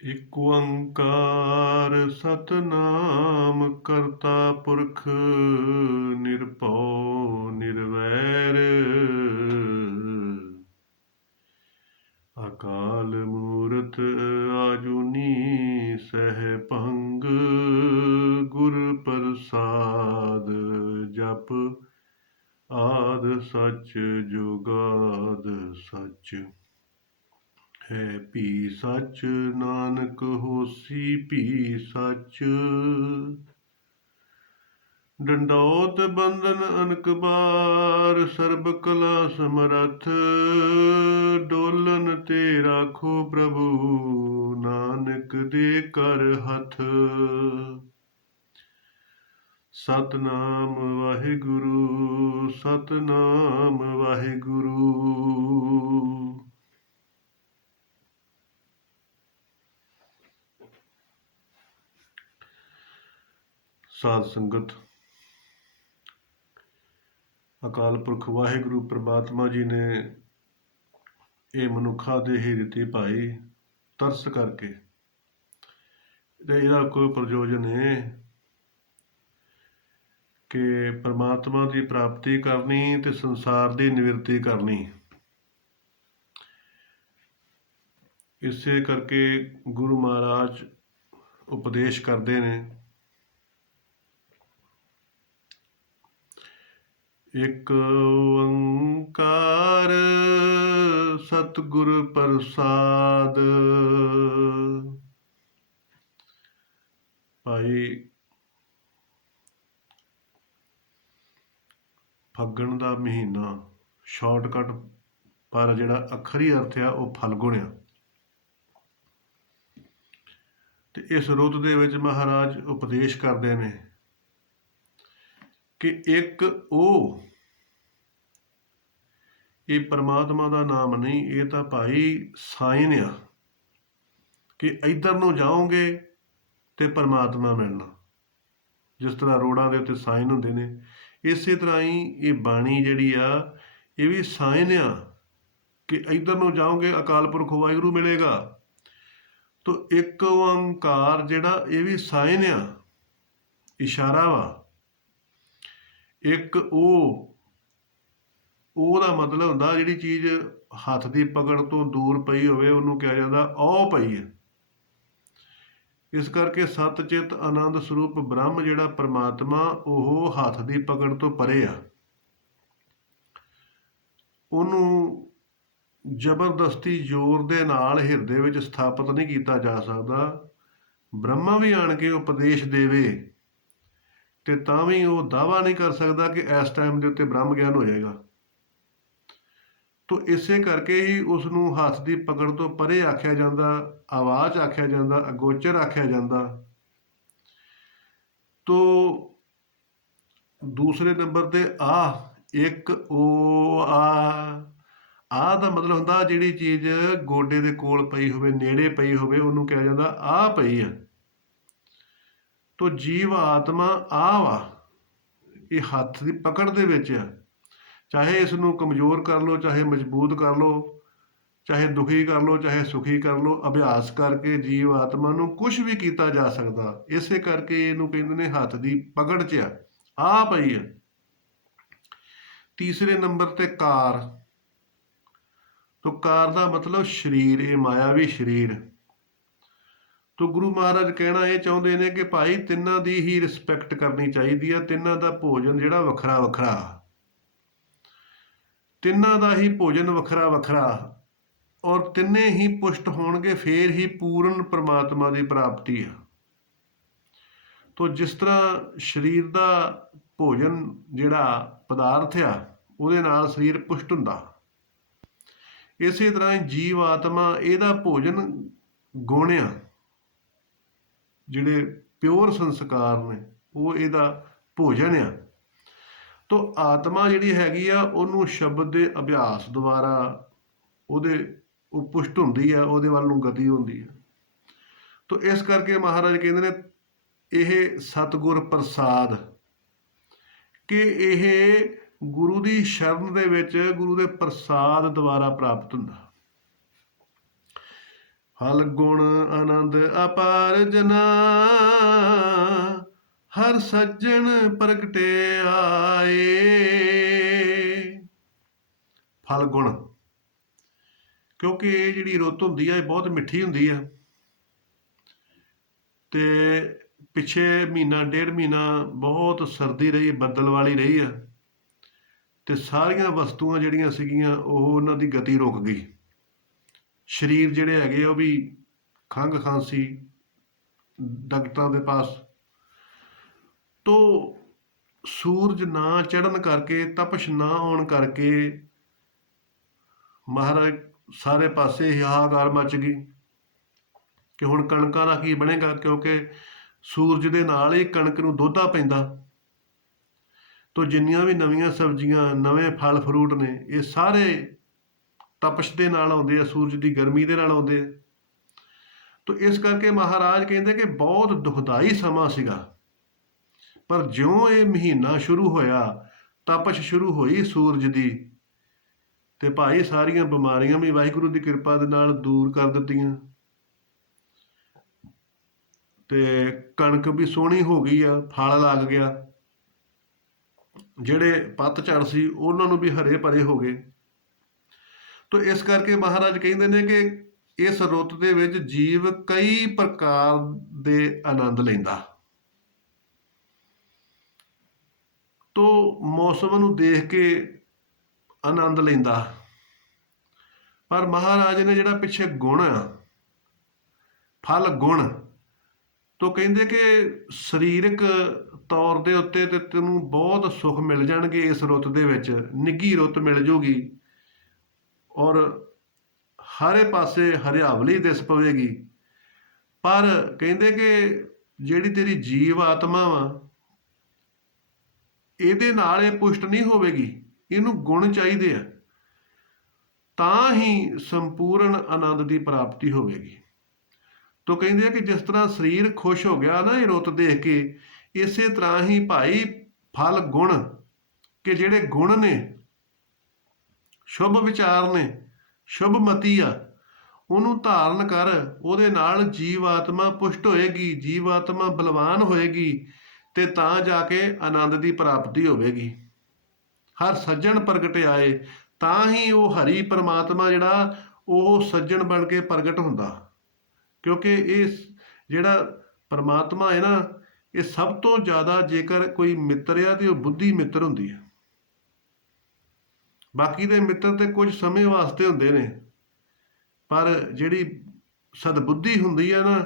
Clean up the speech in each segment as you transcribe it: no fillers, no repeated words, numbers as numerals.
ਇਕ ਓੰਕਾਰ ਸਤਨਾਮ ਕਰਤਾ ਪੁਰਖ ਨਿਰਭਉ ਨਿਰਵੈਰ ਅਕਾਲ ਮੂਰਤ ਆਜੂਨੀ ਸਹਿਭੰਗ ਗੁਰ ਪ੍ਰਸਾਦ ਜਪ ਆਦ ਸਚ ਜੁਗਾਦ ਸਚ ਹੈ ਭੀ ਸਚ ਨਾਨਕ ਹੋਸੀ ਭੀ ਸਚ ਡੰਡੌਤ ਬੰਧਨ ਅਨਕ ਬਾਰ ਸਰਬ ਕਲਾ ਸਮਰੱਥ ਡੋਲਨ ਤੇ ਰਾਖੋ ਪ੍ਰਭੂ ਨਾਨਕ ਦੇ ਕਰ ਹੱਥ ਸਤਨਾਮ ਵਾਹਿਗੁਰੂ ਸਤਨਾਮ ਵਾਹਿਗੁਰੂ। ਸਾਧ ਸੰਗਤ, ਅਕਾਲ ਪੁਰਖ ਵਾਹਿਗੁਰੂ ਪ੍ਰਮਾਤਮਾ ਜੀ ਨੇ ਇਹ ਮਨੁੱਖਾਂ ਦੇ ਹੀ ਦਿੱਤੀ ਭਾਈ ਤਰਸ ਕਰਕੇ, ਤੇ ਇਹਦਾ ਕੋਈ ਪ੍ਰਯੋਜਨ ਹੈ ਕਿ ਪਰਮਾਤਮਾ ਦੀ ਪ੍ਰਾਪਤੀ ਕਰਨੀ ਤੇ ਸੰਸਾਰ ਦੀ ਨਿਵਰਤੀ ਕਰਨੀ। ਇਸੇ ਕਰਕੇ ਗੁਰੂ ਮਹਾਰਾਜ ਉਪਦੇਸ਼ ਕਰਦੇ ਨੇ, ਇਕ ਓੰਕਾਰ ਸਤਿਗੁਰ ਪ੍ਰਸਾਦ। ਭਾਈ ਫੱਗਣ ਦਾ ਮਹੀਨਾ ਸ਼ਾਰਟਕਟ, ਪਰ ਜਿਹੜਾ ਅੱਖਰੀ ਅਰਥ ਆ ਉਹ ਫਲਗੁਣ ਆ। ਤੇ ਇਸ ਰੁੱਤ ਦੇ ਵਿੱਚ ਮਹਾਰਾਜ ਉਪਦੇਸ਼ ਕਰਦੇ ਨੇ ਕਿ ਇੱਕ ਉਹ, ਇਹ ਪਰਮਾਤਮਾ ਦਾ ਨਾਮ ਨਹੀਂ, ਇਹ ਤਾਂ ਭਾਈ ਸਾਈਨ ਆ ਕਿ ਇੱਧਰ ਨੂੰ ਜਾਓਗੇ ਤੇ ਪਰਮਾਤਮਾ ਮਿਲਣਾ। ਜਿਸ ਤਰ੍ਹਾਂ ਰੋਡਾਂ ਦੇ ਉੱਤੇ ਸਾਈਨ ਹੁੰਦੇ ਨੇ, ਇਸੇ ਤਰ੍ਹਾਂ ਹੀ ਇਹ ਬਾਣੀ ਜਿਹੜੀ ਆ ਇਹ ਵੀ ਸਾਈਨ ਆ ਕਿ ਇੱਧਰ ਨੂੰ ਜਾਓਗੇ ਅਕਾਲ ਪੁਰਖ ਵਾਹਿਗੁਰੂ ਮਿਲੇਗਾ। ਤੋ ਇੱਕ ਓੰਕਾਰ ਜਿਹੜਾ ਇਹ ਵੀ ਸਾਈਨ ਆ, ਇਸ਼ਾਰਾ ਵਾ। ਇੱਕ ਉਹਦਾ ਮਤਲਬ ਹੁੰਦਾ ਜਿਹੜੀ ਚੀਜ਼ ਹੱਥ ਦੀ ਪਕੜ ਤੋਂ ਦੂਰ ਪਈ ਹੋਵੇ ਉਹਨੂੰ ਕਿਹਾ ਜਾਂਦਾ ਉਹ ਪਈ ਹੈ। ਇਸ ਕਰਕੇ ਸਤ ਚਿੱਤ ਆਨੰਦ ਸਰੂਪ ਬ੍ਰਹਮ ਜਿਹੜਾ ਪਰਮਾਤਮਾ ਉਹ ਹੱਥ ਦੀ ਪਕੜ ਤੋਂ ਪਰੇ ਆ। ਉਹਨੂੰ ਜ਼ਬਰਦਸਤੀ ਜ਼ੋਰ ਦੇ ਨਾਲ ਹਿਰਦੇ ਵਿੱਚ ਸਥਾਪਿਤ ਨਹੀਂ ਕੀਤਾ ਜਾ ਸਕਦਾ। ਬ੍ਰਹਮਾ ਵੀ ਆਣ ਕੇ ਉਪਦੇਸ਼ ਦੇਵੇ ਤੇ ਤਾਂ ਵੀ ਉਹ ਦਾਅਵਾ ਨਹੀਂ ਕਰ ਸਕਦਾ ਕਿ ਇਸ ਟਾਈਮ ਦੇ ਉੱਤੇ ਬ੍ਰਹਮ ਗਿਆਨ ਹੋ ਜਾਏਗਾ। ਤੋ ਇਸੇ ਕਰਕੇ ਹੀ ਉਸ ਨੂੰ ਹੱਥ ਦੀ ਪਕੜ ਤੋਂ ਪਰੇ ਆਖਿਆ ਜਾਂਦਾ, ਆਵਾਜ਼ ਆਖਿਆ ਜਾਂਦਾ, ਅਗੋਚਰ ਆਖਿਆ ਜਾਂਦਾ। ਤੋ ਦੂਸਰੇ ਨੰਬਰ ਤੇ ਇੱਕ ਆ ਦਾ ਮਤਲਬ ਹੁੰਦਾ ਜਿਹੜੀ ਚੀਜ਼ ਗੋਡੇ ਦੇ ਕੋਲ ਪਈ ਹੋਵੇ, ਨੇੜੇ ਪਈ ਹੋਵੇ, ਉਹਨੂੰ ਕਿਹਾ ਜਾਂਦਾ ਆ ਪਈ ਆ। ਤੋ ਜੀਵ ਆਤਮਾ ਵਾ, ਇਹ ਹੱਥ ਦੀ ਪਕੜ ਦੇ ਵਿੱਚ ਆ। ਚਾਹੇ ਇਸ ਨੂੰ ਕਮਜ਼ੋਰ ਕਰ ਲਓ, ਚਾਹੇ ਮਜ਼ਬੂਤ ਕਰ ਲਓ, ਚਾਹੇ ਦੁਖੀ ਕਰ ਲਓ, ਚਾਹੇ ਸੁਖੀ ਕਰ ਲਓ, ਅਭਿਆਸ ਕਰਕੇ ਜੀਵ ਆਤਮਾ ਨੂੰ ਕੁਛ ਵੀ ਕੀਤਾ ਜਾ ਸਕਦਾ। ਇਸੇ ਕਰਕੇ ਇਹਨੂੰ ਕਹਿੰਦੇ ਨੇ ਹੱਥ ਦੀ ਪਕੜ 'ਚ ਆ ਪਈ ਆ। ਤੀਸਰੇ ਨੰਬਰ ਤੇ ਕਾਰ। ਤੋ ਕਾਰ ਦਾ ਮਤਲਬ ਸਰੀਰ, ਇਹ ਮਾਇਆਵੀ ਸਰੀਰ। ਤੋ ਗੁਰੂ ਮਹਾਰਾਜ ਕਹਿਣਾ ਇਹ ਚਾਹੁੰਦੇ ਨੇ ਕਿ ਭਾਈ ਤਿੰਨਾਂ ਦੀ ਹੀ ਰਿਸਪੈਕਟ ਕਰਨੀ ਚਾਹੀਦੀ ਆ। ਤਿੰਨਾਂ ਦਾ ਭੋਜਨ ਜਿਹੜਾ ਵੱਖਰਾ ਵੱਖਰਾ, ਤਿੰਨਾਂ ਦਾ ਹੀ ਭੋਜਨ ਵੱਖਰਾ ਵੱਖਰਾ, ਔਰ ਤਿੰਨੇ ਹੀ ਪੁਸ਼ਟ ਹੋਣਗੇ, ਫੇਰ ਹੀ ਪੂਰਨ ਪਰਮਾਤਮਾ ਦੀ ਪ੍ਰਾਪਤੀ ਆ। ਤੋ ਜਿਸ ਤਰ੍ਹਾਂ ਸਰੀਰ ਦਾ ਭੋਜਨ ਜਿਹੜਾ ਪਦਾਰਥ ਆ ਉਹਦੇ ਨਾਲ ਸਰੀਰ ਪੁਸ਼ਟ ਹੁੰਦਾ, ਇਸੇ ਤਰ੍ਹਾਂ ਜੀਵ ਆਤਮਾ ਇਹਦਾ ਭੋਜਨ ਗੁਣ ਆ, ਜਿਹੜੇ ਪਿਓਰ ਸੰਸਕਾਰ ਨੇ ਉਹ ਇਹਦਾ ਭੋਜਨ ਆ। ਤੋ ਆਤਮਾ ਜਿਹੜੀ ਹੈਗੀ ਆ ਉਹਨੂੰ ਸ਼ਬਦ ਦੇ ਅਭਿਆਸ ਦੁਆਰਾ ਉਹ ਪੁਸ਼ਟ ਹੁੰਦੀ ਆ, ਉਹਦੇ ਵੱਲ ਨੂੰ ਗਤੀ ਹੁੰਦੀ ਆ। ਤੋ ਇਸ ਕਰਕੇ ਮਹਾਰਾਜ ਕਹਿੰਦੇ ਨੇ ਇਹ ਸਤਿਗੁਰ ਪ੍ਰਸਾਦ, ਕਿ ਇਹ ਗੁਰੂ ਦੀ ਸ਼ਰਨ ਦੇ ਵਿੱਚ ਗੁਰੂ ਦੇ ਪ੍ਰਸਾਦ ਦੁਆਰਾ ਪ੍ਰਾਪਤ ਹੁੰਦਾ। ਫਲ ਗੁਣ ਆਨੰਦ ਅਪਾਰ ਜਨਾ, ਹਰ ਸੱਜਣ ਪ੍ਰਗਟੇ ਆਏ। ਫਲ ਗੁਣ, ਕਿਉਂਕਿ ਇਹ ਜਿਹੜੀ ਰੁੱਤ ਹੁੰਦੀ ਆ ਇਹ ਬਹੁਤ ਮਿੱਠੀ ਹੁੰਦੀ ਆ, ਤੇ ਪਿੱਛੇ ਮਹੀਨਾ ਡੇਢ ਮਹੀਨਾ ਬਹੁਤ ਸਰਦੀ ਰਹੀ, ਬੱਦਲ ਵਾਲੀ ਰਹੀ ਆ, ਤੇ ਸਾਰੀਆਂ ਵਸਤੂਆਂ ਜਿਹੜੀਆਂ ਸੀਗੀਆਂ ਉਹ ਉਹਨਾਂ ਦੀ ਗਤੀ ਰੁਕ ਗਈ। ਸਰੀਰ ਜਿਹੜੇ ਹੈਗੇ ਉਹ ਵੀ ਖੰਘ ਖਾਂਸੀ, ਡਾਕਟਰਾਂ ਦੇ ਪਾਸ। ਤੋ ਸੂਰਜ ਨਾ ਚੜ੍ਹਨ ਕਰਕੇ, ਤਪਸ਼ ਨਾ ਆਉਣ ਕਰਕੇ ਮਹਾਰਾਜ ਸਾਰੇ ਪਾਸੇ ਹਾਹਾਕਾਰ ਮਚ ਗਈ ਕਿ ਹੁਣ ਕਣਕਾਂ ਦਾ ਕੀ ਬਣੇਗਾ, ਕਿਉਂਕਿ ਸੂਰਜ ਦੇ ਨਾਲ ਹੀ ਕਣਕ ਨੂੰ ਦੋਧਾ ਪੈਂਦਾ। ਤੋ ਜਿੰਨੀਆਂ ਵੀ ਨਵੀਆਂ ਸਬਜ਼ੀਆਂ, ਨਵੇਂ ਫਲ ਫਰੂਟ ਨੇ, ਇਹ ਸਾਰੇ ਤਪਸ਼ ਦੇ ਨਾਲ ਆਉਂਦੇ ਆ, ਸੂਰਜ ਦੀ ਗਰਮੀ ਦੇ ਨਾਲ ਆਉਂਦੇ ਆ। ਤੋ ਇਸ ਕਰਕੇ ਮਹਾਰਾਜ ਕਹਿੰਦੇ ਕਿ ਬਹੁਤ ਦੁਖਦਾਈ ਸਮਾਂ ਸੀਗਾ। ਪਰ ਜਿਉਂ ਇਹ ਮਹੀਨਾ ਸ਼ੁਰੂ ਹੋਇਆ, ਤਪਸ਼ ਸ਼ੁਰੂ ਹੋਈ ਸੂਰਜ ਦੀ, ਤੇ ਭਾਈ ਸਾਰੀਆਂ ਬਿਮਾਰੀਆਂ ਵੀ ਵਾਹਿਗੁਰੂ ਦੀ ਕਿਰਪਾ ਦੇ ਨਾਲ ਦੂਰ ਕਰ ਦਿੱਤੀਆਂ, ਤੇ ਕਣਕ ਵੀ ਸੋਹਣੀ ਹੋ ਗਈ ਆ, ਫਲ ਲੱਗ ਗਿਆ। ਜਿਹੜੇ ਪੱਤਝੜ ਸੀ ਉਹਨਾਂ ਨੂੰ ਵੀ ਹਰੇ ਭਰੇ ਹੋ ਗਏ। ਤੋ ਇਸ ਕਰਕੇ ਮਹਾਰਾਜ ਕਹਿੰਦੇ ਨੇ ਕਿ ਇਸ ਰੁੱਤ ਦੇ ਵਿੱਚ ਜੀਵ ਕਈ ਪ੍ਰਕਾਰ ਦੇ ਆਨੰਦ ਲੈਂਦਾ। ਤੋ ਮੌਸਮ ਨੂੰ ਦੇਖ ਕੇ ਆਨੰਦ ਲੈਂਦਾ। ਪਰ ਮਹਾਰਾਜ ਨੇ ਜਿਹੜਾ ਪਿੱਛੇ ਗੁਣ ਆ, ਫਲ ਗੁਣ, ਤੋ ਕਹਿੰਦੇ ਕਿ ਸਰੀਰਕ ਤੌਰ ਦੇ ਉੱਤੇ ਤੇ ਤੈਨੂੰ ਬਹੁਤ ਸੁੱਖ ਮਿਲ ਜਾਣਗੇ ਇਸ ਰੁੱਤ ਦੇ ਵਿੱਚ, ਨਿੱਘੀ ਰੁੱਤ ਮਿਲ ਜੂਗੀ, ਔਰ ਹਰੇ ਪਾਸੇ ਹਰਿਆਵਲੀ ਦਿਸ ਪਵੇਗੀ। ਪਰ ਕਹਿੰਦੇ ਕਿ ਜਿਹੜੀ ਤੇਰੀ ਜੀਵ ਆਤਮਾ ਵਾ, ਇਹਦੇ ਨਾਲ ਇਹ ਪੁਸ਼ਟ ਨਹੀਂ ਹੋਵੇਗੀ, ਇਹਨੂੰ ਗੁਣ ਚਾਹੀਦੇ ਆ, ਤਾਂ ਹੀ ਸੰਪੂਰਨ ਆਨੰਦ ਦੀ ਪ੍ਰਾਪਤੀ ਹੋਵੇਗੀ। ਤੋ ਕਹਿੰਦੇ ਆ ਕਿ ਜਿਸ ਤਰ੍ਹਾਂ ਸਰੀਰ ਖੁਸ਼ ਹੋ ਗਿਆ ਨਾ ਇਹ ਰੁੱਤ ਦੇਖ ਕੇ, ਇਸੇ ਤਰ੍ਹਾਂ ਹੀ ਭਾਈ ਫਲ ਗੁਣ, ਕਿ ਜਿਹੜੇ ਗੁਣ ਨੇ, ਸ਼ੁਭ ਵਿਚਾਰ ਨੇ, ਸ਼ੁਭ ਮਤੀ ਆ, ਉਹਨੂੰ ਧਾਰਨ ਕਰ। ਉਹਦੇ ਨਾਲ ਜੀਵ ਆਤਮਾ ਪੁਸ਼ਟ ਹੋਏਗੀ, ਜੀਵ ਆਤਮਾ ਬਲਵਾਨ ਹੋਏਗੀ, ਤੇ ਤਾਂ ਜਾ ਕੇ ਆਨੰਦ ਦੀ ਪ੍ਰਾਪਤੀ ਹੋਵੇਗੀ। ਹਰ ਸੱਜਣ ਪ੍ਰਗਟ ਆਏ, ਤਾਂ ਹੀ ਉਹ ਹਰੀ ਪਰਮਾਤਮਾ ਜਿਹੜਾ ਉਹ ਸੱਜਣ ਬਣ ਕੇ ਪ੍ਰਗਟ ਹੁੰਦਾ। ਕਿਉਂਕਿ ਇਹ ਜਿਹੜਾ ਪਰਮਾਤਮਾ ਹੈ ਨਾ, ਇਹ ਸਭ ਤੋਂ ਜ਼ਿਆਦਾ ਜੇਕਰ ਕੋਈ ਮਿੱਤਰ ਆ ਤੇ ਉਹ ਬੁੱਧੀ ਮਿੱਤਰ ਹੁੰਦੀ ਹੈ। ਬਾਕੀ ਦੇ ਮਿੱਤਰ ਤੇ ਕੁਝ ਸਮੇਂ ਵਾਸਤੇ ਹੁੰਦੇ ਨੇ, ਪਰ ਜਿਹੜੀ ਸਦਬੁੱਧੀ ਹੁੰਦੀ ਹੈ ਨਾ,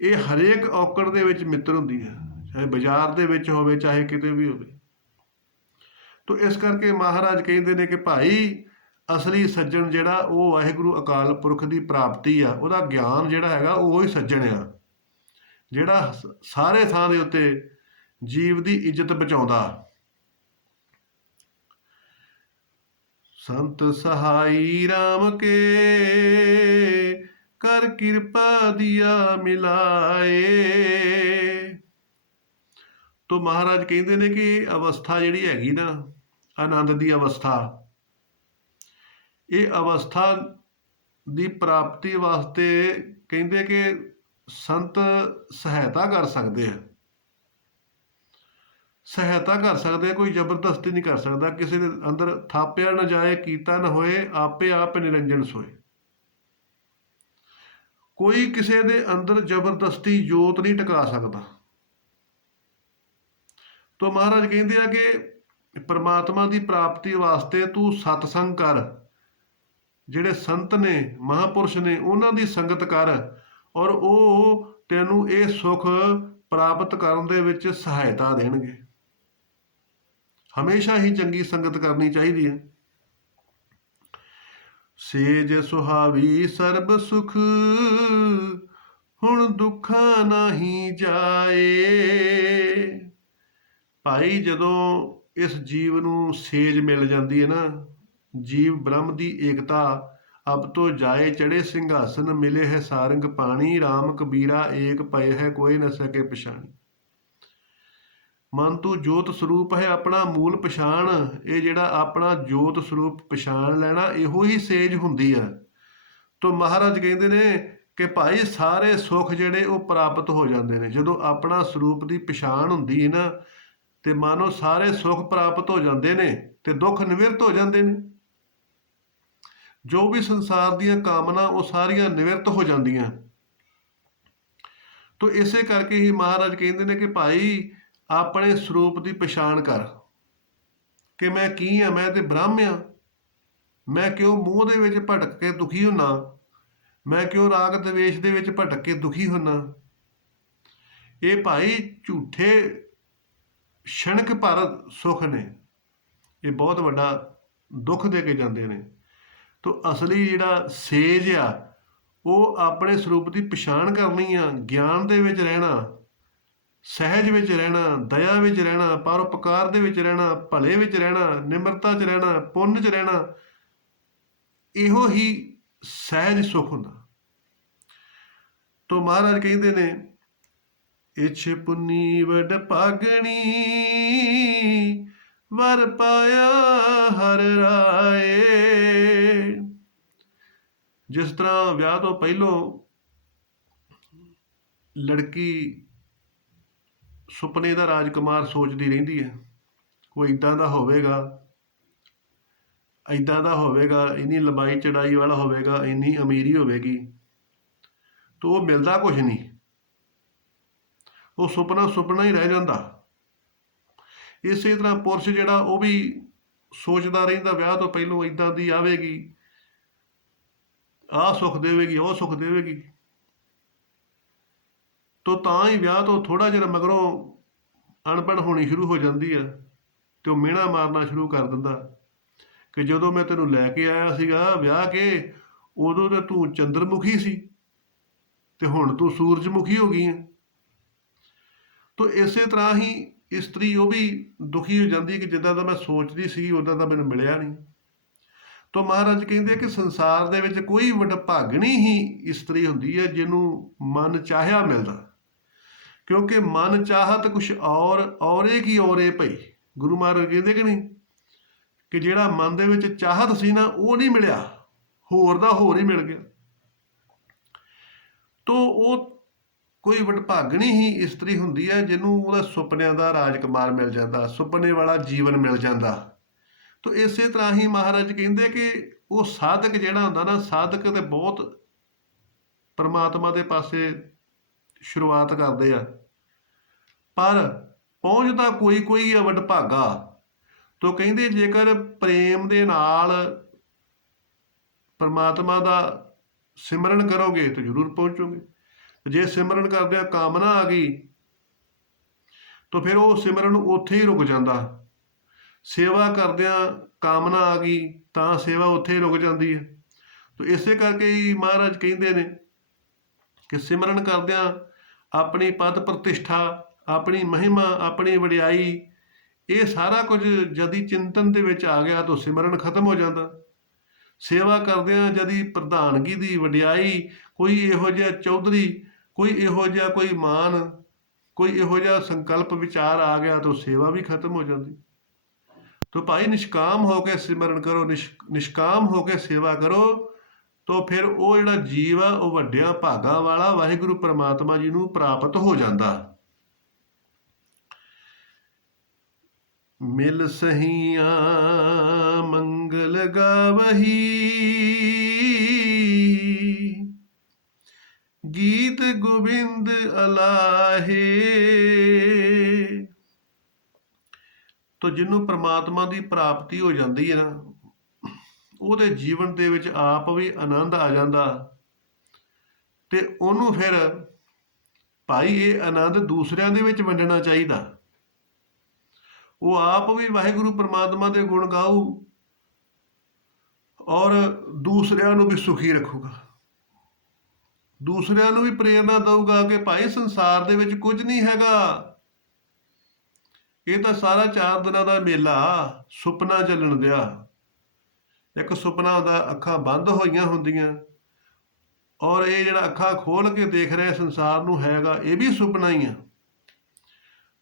ਇਹ ਹਰੇਕ ਔਕੜ ਦੇ ਵਿੱਚ ਮਿੱਤਰ ਹੁੰਦੀ ਹੈ, ਚਾਹੇ ਬਾਜ਼ਾਰ ਦੇ ਵਿੱਚ ਹੋਵੇ, ਚਾਹੇ ਕਿਤੇ ਵੀ ਹੋਵੇ। ਤੋ ਇਸ ਕਰਕੇ ਮਹਾਰਾਜ ਕਹਿੰਦੇ ਨੇ ਕਿ ਭਾਈ ਅਸਲੀ ਸੱਜਣ ਜਿਹੜਾ ਉਹ ਵਾਹਿਗੁਰੂ ਅਕਾਲ ਪੁਰਖ ਦੀ ਪ੍ਰਾਪਤੀ ਆ, ਉਹਦਾ ਗਿਆਨ ਜਿਹੜਾ ਹੈਗਾ ਉਹ ਹੀ ਸੱਜਣ ਆ, ਜਿਹੜਾ ਸਾਰੇ ਥਾਂ ਦੇ ਉੱਤੇ ਜੀਵ ਦੀ ਇੱਜ਼ਤ ਬਚਾਉਂਦਾ। ਸੰਤ ਸਹਾਈ ਰਾਮ ਕੇ ਕਰ ਕਿਰਪਾ ਦਿਆ ਮਿਲਾਏ। ਤੋ ਮਹਾਰਾਜ ਕਹਿੰਦੇ ਨੇ ਕਿ ਅਵਸਥਾ ਜਿਹੜੀ ਹੈਗੀ ਨਾ, ਆਨੰਦ ਦੀ ਅਵਸਥਾ, ਇਹ ਅਵਸਥਾ ਦੀ ਪ੍ਰਾਪਤੀ ਵਾਸਤੇ ਕਹਿੰਦੇ ਕਿ ਸੰਤ ਸਹਾਇਤਾ ਕਰ ਸਕਦੇ ਆ, ਸਹਾਇਤਾ ਕਰ ਸਕਦੇ ਆ, ਕੋਈ ਜ਼ਬਰਦਸਤੀ ਨਹੀਂ ਕਰ ਸਕਦਾ। ਕਿਸੇ ਦੇ ਅੰਦਰ ਥਾਪਿਆ ਨਾ ਜਾਏ, ਕੀਤਾ ਨਾ ਹੋਏ, ਆਪੇ ਆਪ ਨਿਰੰਜਨ ਸੋਏ। ਕੋਈ ਕਿਸੇ ਦੇ ਅੰਦਰ ਜ਼ਬਰਦਸਤੀ ਜੋਤ ਨਹੀਂ ਟਿਕਾ ਸਕਦਾ। ਤੋ ਮਹਾਰਾਜ ਕਹਿੰਦੇ ਆ ਕਿ ਪਰਮਾਤਮਾ ਦੀ ਪ੍ਰਾਪਤੀ ਵਾਸਤੇ ਤੂੰ ਸਤਸੰਗ ਕਰ, ਜਿਹੜੇ ਸੰਤ ਨੇ, ਮਹਾਂਪੁਰਸ਼ ਨੇ, ਉਹਨਾਂ ਦੀ ਸੰਗਤ ਕਰ, ਔਰ ਉਹ ਤੈਨੂੰ ਇਹ ਸੁੱਖ ਪ੍ਰਾਪਤ ਕਰਨ ਦੇ ਵਿੱਚ ਸਹਾਇਤਾ ਦੇਣਗੇ। ਹਮੇਸ਼ਾ ਹੀ ਚੰਗੀ ਸੰਗਤ ਕਰਨੀ ਚਾਹੀਦੀ ਹੈ। ਸੇਜ ਸੁਹਾਵੀ ਸਰਬ ਸੁਖ, ਹੁਣ ਦੁੱਖਾਂ ਨਾਹੀਂ ਜਾਏ। ਭਾਈ ਜਦੋਂ ਇਸ ਜੀਵ ਨੂੰ ਸੇਜ ਮਿਲ ਜਾਂਦੀ ਹੈ ਨਾ, ਜੀਵ ਬ੍ਰਹਮ ਦੀ ਏਕਤਾ, ਅਬ ਤੋਂ ਜਾਏ ਚੜੇ ਸਿੰਘਾਸਨ, ਮਿਲੇ ਹੈ ਸਾਰੰਗ ਪਾਣੀ, ਰਾਮ ਕਬੀਰਾ ਏਕ ਪਏ ਹੈ ਕੋਈ ਨਾ ਸਕੇ ਪਛਾਣੀ। ਮਨ ਤੂੰ ਜੋਤ ਸਰੂਪ ਹੈ ਆਪਣਾ ਮੂਲ ਪਛਾਣ। ਇਹ ਜਿਹੜਾ ਆਪਣਾ ਜੋਤ ਸਰੂਪ ਪਛਾਣ ਲੈਣਾ, ਇਹੋ ਹੀ ਸੇਜ ਹੁੰਦੀ ਹੈ। ਤੋ ਮਹਾਰਾਜ ਕਹਿੰਦੇ ਨੇ ਕਿ ਭਾਈ ਸਾਰੇ ਸੁੱਖ ਜਿਹੜੇ ਉਹ ਪ੍ਰਾਪਤ ਹੋ ਜਾਂਦੇ ਨੇ ਜਦੋਂ ਆਪਣਾ ਸਰੂਪ ਦੀ ਪਛਾਣ ਹੁੰਦੀ ਹੈ ਨਾ, ਤੇ ਮਾਨੋ ਸਾਰੇ ਸੁੱਖ ਪ੍ਰਾਪਤ ਹੋ ਜਾਂਦੇ ਨੇ ਤੇ ਦੁੱਖ ਨਿਵਰਤ ਹੋ ਜਾਂਦੇ ਨੇ। ਜੋ ਵੀ ਸੰਸਾਰ ਦੀਆਂ ਕਾਮਨਾ ਉਹ ਸਾਰੀਆਂ ਨਿਵਰਤ ਹੋ ਜਾਂਦੀਆਂ। ਤੋ ਇਸੇ ਕਰਕੇ ਹੀ ਮਹਾਰਾਜ ਕਹਿੰਦੇ ਨੇ ਕਿ ਭਾਈ ਆਪਣੇ ਸਰੂਪ ਦੀ ਪਛਾਣ ਕਰ ਕਿ ਮੈਂ ਕੀ ਹਾਂ, ਮੈਂ ਤੇ ਬ੍ਰਹਮ ਹਾਂ। ਮੈਂ ਕਿਉਂ ਮੂੰਹ ਦੇ ਵਿੱਚ ਭਟਕ ਕੇ ਦੁਖੀ ਹੁੰਨਾ, ਮੈਂ ਕਿਉਂ ਰਾਗ ਦਵੇਸ਼ ਦੇ ਵਿੱਚ ਭਟਕ ਕੇ ਦੁਖੀ ਹੁੰਨਾ। ਇਹ ਭਾਈ ਝੂਠੇ ਛਣਕ ਭਰ ਸੁੱਖ ਨੇ, ਇਹ ਬਹੁਤ ਵੱਡਾ ਦੁੱਖ ਦੇ ਕੇ ਜਾਂਦੇ ਨੇ। ਤੋ ਅਸਲੀ ਜਿਹੜਾ ਸੇਜ ਆ ਉਹ ਆਪਣੇ ਸਰੂਪ ਦੀ ਪਛਾਣ ਕਰਨੀ ਆ, ਗਿਆਨ ਦੇ ਵਿੱਚ ਰਹਿਣਾ, ਸਹਿਜ ਵਿੱਚ ਰਹਿਣਾ, ਦਇਆ ਵਿੱਚ ਰਹਿਣਾ, ਪਰਉਪਕਾਰ ਦੇ ਵਿੱਚ ਰਹਿਣਾ, ਭਲੇ ਵਿੱਚ ਰਹਿਣਾ, ਨਿਮਰਤਾ 'ਚ ਰਹਿਣਾ, ਪੁੰਨ 'ਚ ਰਹਿਣਾ। ਇਹੋ ਹੀ ਸਹਿਜ ਸੁੱਖ ਹੁੰਦਾ। ਤੋ ਮਹਾਰਾਜ ਕਹਿੰਦੇ ਨੇ ਇਛ ਪੁੰਨੀ ਵਡ ਭਾਗਣੀ ਵਰ ਪਾਇਆ ਹਰ ਰਾਏ। ਜਿਸ ਤਰ੍ਹਾਂ ਵਿਆਹ ਤੋਂ ਪਹਿਲੋਂ ਲੜਕੀ ਸੁਪਨੇ ਦਾ ਰਾਜਕੁਮਾਰ ਸੋਚਦੀ ਰਹਿੰਦੀ ਹੈ, ਕੋਈ ਇੱਦਾਂ ਦਾ ਹੋਵੇਗਾ, ਇੱਦਾਂ ਦਾ ਹੋਵੇਗਾ, ਇੰਨੀ ਲੰਬਾਈ ਚੜਾਈ ਵਾਲਾ ਹੋਵੇਗਾ, ਇੰਨੀ ਅਮੀਰੀ ਹੋਵੇਗੀ, ਤਾਂ ਉਹ ਮਿਲਦਾ ਕੁਝ ਨਹੀਂ, ਉਹ ਸੁਪਨਾ ਹੀ ਰਹਿ ਜਾਂਦਾ। ਇਸੇ ਤਰ੍ਹਾਂ ਪੁਰਸ਼ ਜਿਹੜਾ ਉਹ ਵੀ ਸੋਚਦਾ ਰਹਿੰਦਾ ਵਿਆਹ ਤੋਂ ਪਹਿਲੋਂ ਇੱਦਾਂ ਦੀ ਆਵੇਗੀ, ਆਹ ਸੁੱਖ ਦੇਵੇਗੀ, ਉਹ ਸੁੱਖ ਦੇਵੇਗੀ। ਤਾਂ ਹੀ ਵਿਆਹ ਤੋਂ ਥੋੜ੍ਹਾ ਜਿਹਾ ਮਗਰੋਂ ਅਣਬਣ ਹੋਣੀ ਸ਼ੁਰੂ ਹੋ ਜਾਂਦੀ ਆ ਤੇ ਉਹ ਮਿਹਣਾ ਮਾਰਨਾ ਸ਼ੁਰੂ ਕਰ ਦਿੰਦਾ ਕਿ ਜਦੋਂ ਮੈਂ ਤੈਨੂੰ ਲੈ ਕੇ ਆਇਆ ਸੀਗਾ ਵਿਆਹ ਕੇ, ਉਦੋਂ ਤਾਂ ਤੂੰ ਚੰਦਰਮੁਖੀ ਸੀ ਤੇ ਹੁਣ ਤੂੰ ਸੂਰਜਮੁਖੀ ਹੋ ਗਈ ਹੈ। ਤਾਂ ਇਸੇ ਤਰ੍ਹਾਂ ਹੀ ਇਸਤਰੀ ਉਹ ਵੀ ਦੁਖੀ ਹੋ ਜਾਂਦੀ ਕਿ ਜਿੱਦਾਂ ਦਾ ਮੈਂ ਸੋਚਦੀ ਸੀ ਉੱਦਾਂ ਦਾ ਮੈਨੂੰ ਮਿਲਿਆ ਨਹੀਂ। ਤਾਂ ਮਹਾਰਾਜ ਕਹਿੰਦੇ ਕਿ ਸੰਸਾਰ ਦੇ ਵਿੱਚ ਕੋਈ ਵਡਭਾਗਣੀ ਹੀ ਇਸਤਰੀ ਹੁੰਦੀ ਹੈ ਜਿਹਨੂੰ ਮਨ ਚਾਹਿਆ ਮਿਲਦਾ, ਕਿਉਂਕਿ ਮਨ ਚਾਹਤ ਕੁਛ ਔਰੇ ਕੀ ਔਰੇ ਭਈ। ਗੁਰੂ ਮਹਾਰਾਜ ਕਹਿੰਦੇ ਕਿ ਨਹੀਂ ਕਿ ਜਿਹੜਾ ਮਨ ਦੇ ਵਿੱਚ ਚਾਹਤ ਸੀ ਨਾ ਉਹ ਨਹੀਂ ਮਿਲਿਆ, ਹੋਰ ਦਾ ਹੋਰ ਹੀ ਮਿਲ ਗਿਆ। ਤੋ ਉਹ ਕੋਈ ਵਡਭਾਗਣੀ ਹੀ ਇਸਤਰੀ ਹੁੰਦੀ ਹੈ ਜਿਹਨੂੰ ਉਹਦਾ ਸੁਪਨਿਆਂ ਦਾ ਰਾਜਕੁਮਾਰ ਮਿਲ ਜਾਂਦਾ, ਸੁਪਨੇ ਵਾਲਾ ਜੀਵਨ ਮਿਲ ਜਾਂਦਾ। ਤੋ ਇਸੇ ਤਰ੍ਹਾਂ ਹੀ ਮਹਾਰਾਜ ਕਹਿੰਦੇ ਕਿ ਉਹ ਸਾਧਕ ਜਿਹੜਾ ਹੁੰਦਾ ਨਾ, ਸਾਧਕ ਤੇ ਬਹੁਤ ਪਰਮਾਤਮਾ ਦੇ ਪਾਸੇ ਸ਼ੁਰੂਆਤ ਕਰਦੇ ਆ, ਪਰ ਪਹੁੰਚਦਾ ਕੋਈ ਆ ਵਡਭਾਗਾ। ਤੋ ਕਹਿੰਦੇ ਜੇਕਰ ਪ੍ਰੇਮ ਦੇ ਨਾਲ ਪਰਮਾਤਮਾ ਦਾ ਸਿਮਰਨ ਕਰੋਗੇ ਤਾਂ ਜ਼ਰੂਰ ਪਹੁੰਚੋਗੇ। ਜੇ ਸਿਮਰਨ ਕਰਦਿਆਂ ਕਾਮਨਾ ਆ ਗਈ ਤਾਂ ਫਿਰ ਉਹ ਸਿਮਰਨ ਉੱਥੇ ਹੀ ਰੁਕ ਜਾਂਦਾ। ਸੇਵਾ ਕਰਦਿਆਂ ਕਾਮਨਾ ਆ ਗਈ ਤਾਂ ਸੇਵਾ ਉੱਥੇ ਹੀ ਰੁਕ ਜਾਂਦੀ ਹੈ। ਤਾਂ ਇਸੇ ਕਰਕੇ ਹੀ ਮਹਾਰਾਜ ਕਹਿੰਦੇ ਨੇ ਕਿ ਸਿਮਰਨ ਕਰਦਿਆਂ ਆਪਣੀ ਪਦ ਪ੍ਰਤਿਸ਼ਠਾ, ਆਪਣੀ ਮਹਿਮਾ, ਆਪਣੀ ਵਡਿਆਈ, ਇਹ ਸਾਰਾ ਕੁਝ ਜਦੀ ਚਿੰਤਨ ਦੇ ਵਿੱਚ ਆ ਗਿਆ ਤਾਂ ਸਿਮਰਨ ਖਤਮ ਹੋ ਜਾਂਦਾ। ਸੇਵਾ ਕਰਦਿਆਂ ਜਦੀ ਪ੍ਰਧਾਨਗੀ ਦੀ ਵਡਿਆਈ, ਕੋਈ ਇਹੋ ਜਿਹਾ ਚੌਧਰੀ, ਕੋਈ ਇਹੋ ਜਿਹਾ ਕੋਈ ਮਾਨ, ਕੋਈ ਇਹੋ ਜਿਹਾ ਸੰਕਲਪ ਵਿਚਾਰ ਆ ਗਿਆ ਤਾਂ ਸੇਵਾ ਵੀ ਖਤਮ ਹੋ ਜਾਂਦੀ। ਤਾਂ ਭਾਈ ਨਿਸ਼ਕਾਮ ਹੋ ਕੇ ਸਿਮਰਨ ਕਰੋ, ਨਿਸ਼ਕਾਮ ਹੋ ਕੇ ਸੇਵਾ ਕਰੋ, ਤਾਂ ਫਿਰ ਉਹ ਜਿਹੜਾ ਜੀਵ ਆ ਉਹ ਵੱਡਿਆਂ ਭਾਗਾਂ ਵਾਲਾ ਵਾਹਿਗੁਰੂ ਪਰਮਾਤਮਾ ਜੀ ਨੂੰ ਪ੍ਰਾਪਤ ਹੋ ਜਾਂਦਾ। ਮਿਲ ਸਹੀਆਂ ਮੰਗਲ ਗਾਵਹੀ, ਗੀਤ ਗੋਬਿੰਦ ਅਲਾਹੇ। ਤੋ ਜਿਹਨੂੰ ਪ੍ਰਮਾਤਮਾ ਦੀ ਪ੍ਰਾਪਤੀ ਹੋ ਜਾਂਦੀ ਹੈ ਨਾ, ਉਹਦੇ ਜੀਵਨ ਦੇ ਵਿੱਚ ਆਪ ਵੀ ਆਨੰਦ ਆ ਜਾਂਦਾ ਤੇ ਉਹਨੂੰ ਫਿਰ ਭਾਈ ਇਹ ਆਨੰਦ ਦੂਸਰਿਆਂ ਦੇ ਵਿੱਚ ਵੰਡਣਾ ਚਾਹੀਦਾ। ਉਹ ਆਪ ਵੀ ਵਾਹਿਗੁਰੂ ਪਰਮਾਤਮਾ ਦੇ ਗੁਣ ਗਾਊ ਔਰ ਦੂਸਰਿਆਂ ਨੂੰ ਵੀ ਸੁਖੀ ਰੱਖੂਗਾ, ਦੂਸਰਿਆਂ ਨੂੰ ਵੀ ਪ੍ਰੇਰਨਾ ਦਊਗਾ ਕਿ ਭਾਈ ਸੰਸਾਰ ਦੇ ਵਿੱਚ ਕੁਝ ਨਹੀਂ ਹੈਗਾ, ਇਹ ਤਾਂ ਸਾਰਾ 4 ਦਿਨਾਂ ਦਾ ਮੇਲਾ, ਸੁਪਨਾ ਚੱਲਣ ਦਿਆ। ਇੱਕ ਸੁਪਨਾ ਹੁੰਦਾ ਅੱਖਾਂ ਬੰਦ ਹੋਈਆਂ ਹੁੰਦੀਆਂ, ਔਰ ਇਹ ਜਿਹੜਾ ਅੱਖਾਂ ਖੋਲ ਕੇ ਦੇਖ ਰਿਹਾ ਸੰਸਾਰ ਨੂੰ ਹੈਗਾ, ਇਹ ਵੀ ਸੁਪਨਾ ਹੀ ਆ।